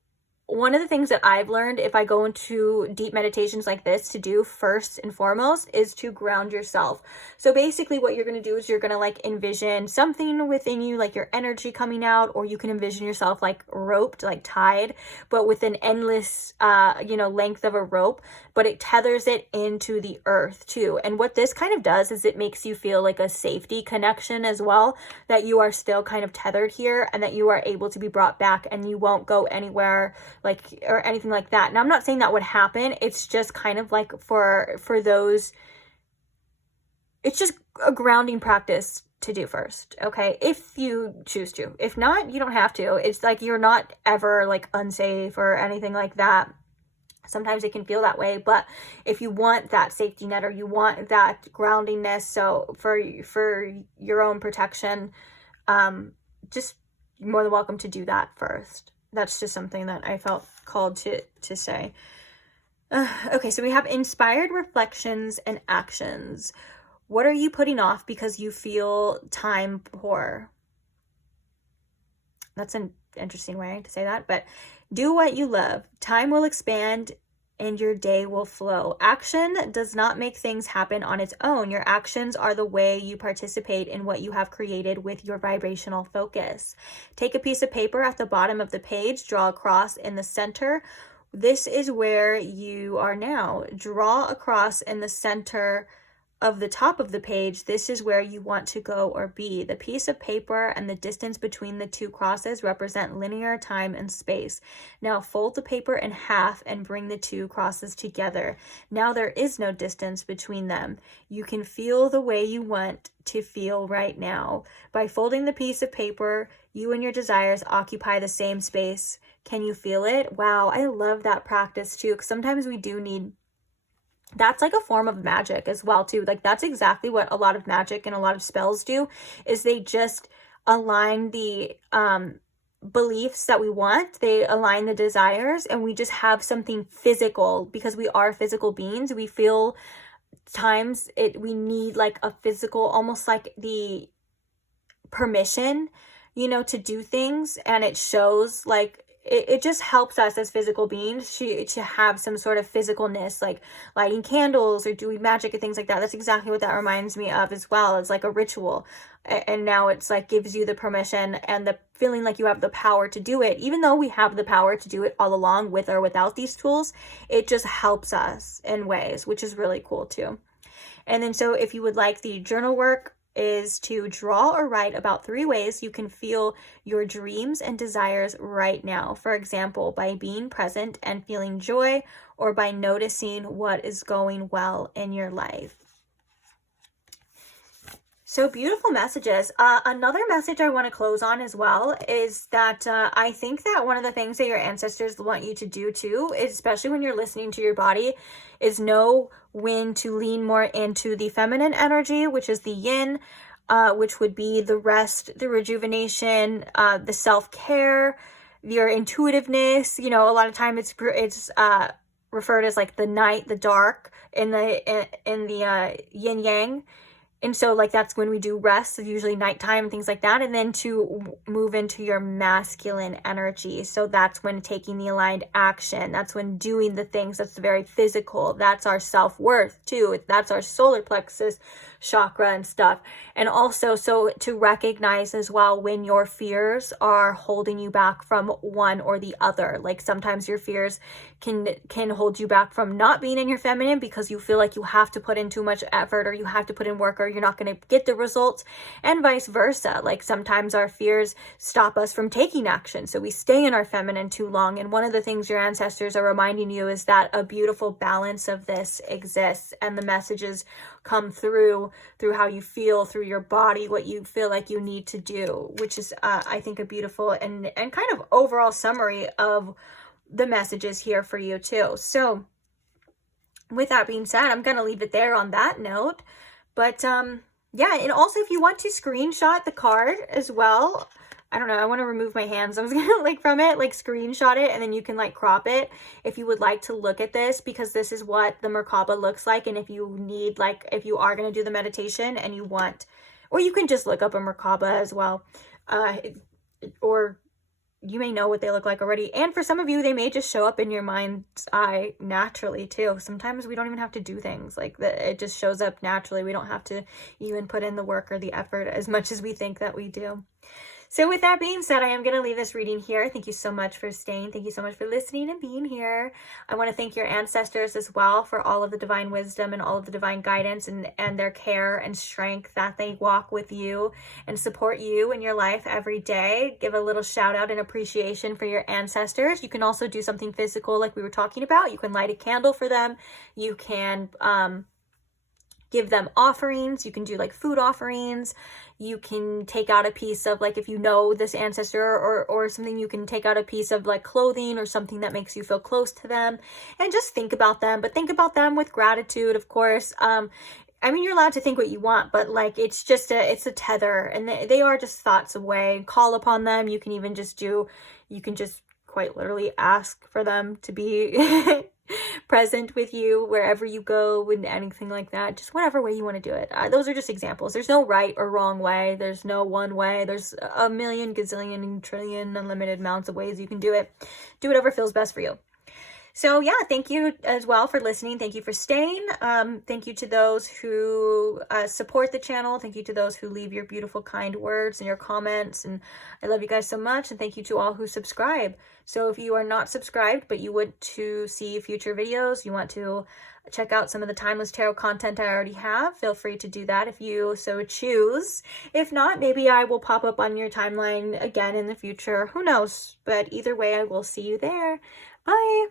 one of the things that I've learned if I go into deep meditations like this to do first and foremost is to ground yourself. So basically what you're going to do is you're going to like envision something within you, like your energy coming out, or you can envision yourself like roped, like tied, but with an endless, length of a rope, but it tethers it into the earth too. And what this kind of does is it makes you feel like a safety connection as well, that you are still kind of tethered here and that you are able to be brought back and you won't go anywhere like or anything like that. Now I'm not saying that would happen. It's just kind of like for those, it's just a grounding practice to do first, okay, if you choose to. If not, you don't have to. It's like you're not ever like unsafe or anything like that. Sometimes it can feel that way, but if you want that safety net or you want that groundingness, so for your own protection, just more than welcome to do that first. That's just something that I felt called to say. Okay, so we have inspired reflections and actions. What are you putting off because you feel time poor? That's an interesting way to say that, but do what you love. Time will expand and your day will flow. Action does not make things happen on its own. Your actions are the way you participate in what you have created with your vibrational focus. Take a piece of paper at the bottom of the page, draw a cross in the center. This is where you are now. Draw a cross in the center of the top of the page. This is where you want to go or be. The piece of paper and the distance between the two crosses represent linear time and space. Now fold the paper in half and bring the two crosses together. Now there is no distance between them. You can feel the way you want to feel right now. By folding the piece of paper, you and your desires occupy the same space. Can you feel it? Wow, I love that practice too, because sometimes we do need, that's like a form of magic as well too. Like that's exactly what a lot of magic and a lot of spells do, is they just align the beliefs that we want. They align the desires, and we just have something physical, because we are physical beings. We feel times we need like a physical, almost like the permission, to do things. And it shows like it just helps us as physical beings to have some sort of physicalness, like lighting candles or doing magic and things like that. That's exactly what that reminds me of as well. It's like a ritual. And now it's like gives you the permission and the feeling like you have the power to do it. Even though we have the power to do it all along with or without these tools, it just helps us in ways, which is really cool too. And then so if you would like the journal work, is to draw or write about 3 ways you can feel your dreams and desires right now. For example, by being present and feeling joy, or by noticing what is going well in your life. So beautiful messages. Another message I want to close on as well is that I think that one of the things that your ancestors want you to do too, especially when you're listening to your body, is know when to lean more into the feminine energy, which is the yin, which would be the rest, the rejuvenation, the self-care, your intuitiveness. A lot of time it's referred as like the night, the dark in the yin yang. And so like that's when we do rest, usually nighttime and things like that. And then to move into your masculine energy. So that's when taking the aligned action. That's when doing the things that's very physical. That's our self-worth too. That's our solar plexus chakra and stuff. And also, so to recognize as well when your fears are holding you back from one or the other. Like sometimes your fears can hold you back from not being in your feminine because you feel like you have to put in too much effort, or you have to put in work, or you're not going to get the results, and vice versa. Like sometimes our fears stop us from taking action, so we stay in our feminine too long. And one of the things your ancestors are reminding you is that a beautiful balance of this exists, and the messages come through how you feel, through your body, what you feel like you need to do, which is I think a beautiful and kind of overall summary of the messages here for you too. So with that being said, I'm going to leave it there on that note. But yeah, and also if you want to screenshot the card as well, I don't know, I want to remove my hands. I was going to like from it, like screenshot it, and then you can like crop it if you would like to look at this, because this is what the Merkaba looks like. And if you need, like, if you are going to do the meditation and you want, or you can just look up a Merkaba as well, or you may know what they look like already. And for some of you, they may just show up in your mind's eye naturally too. Sometimes we don't even have to do things like that. It just shows up naturally. We don't have to even put in the work or the effort as much as we think that we do. So with that being said, I am going to leave this reading here. Thank you so much for staying. Thank you so much for listening and being here. I want to thank your ancestors as well for all of the divine wisdom and all of the divine guidance and their care and strength that they walk with you and support you in your life every day. Give a little shout out and appreciation for your ancestors. You can also do something physical like we were talking about. You can light a candle for them. You can give them offerings. You can do like food offerings. You can take out a piece of, like, if you know this ancestor or something, you can take out a piece of like clothing or something that makes you feel close to them, and just think about them, but think about them with gratitude, of course. I mean, you're allowed to think what you want, but like, it's just it's a tether, and they are just thoughts away. Call upon them. You can even just quite literally ask for them to be present with you wherever you go and anything like that. Just whatever way you want to do it. Those are just examples. There's no right or wrong way. There's no one way. There's a million, gazillion, and trillion, unlimited amounts of ways you can do it. Do whatever feels best for you. So yeah, thank you as well for listening. Thank you for staying. Thank you to those who support the channel. Thank you to those who leave your beautiful, kind words and your comments. And I love you guys so much. And thank you to all who subscribe. So if you are not subscribed, but you want to see future videos, you want to check out some of the timeless tarot content I already have, feel free to do that if you so choose. If not, maybe I will pop up on your timeline again in the future. Who knows? But either way, I will see you there. Bye.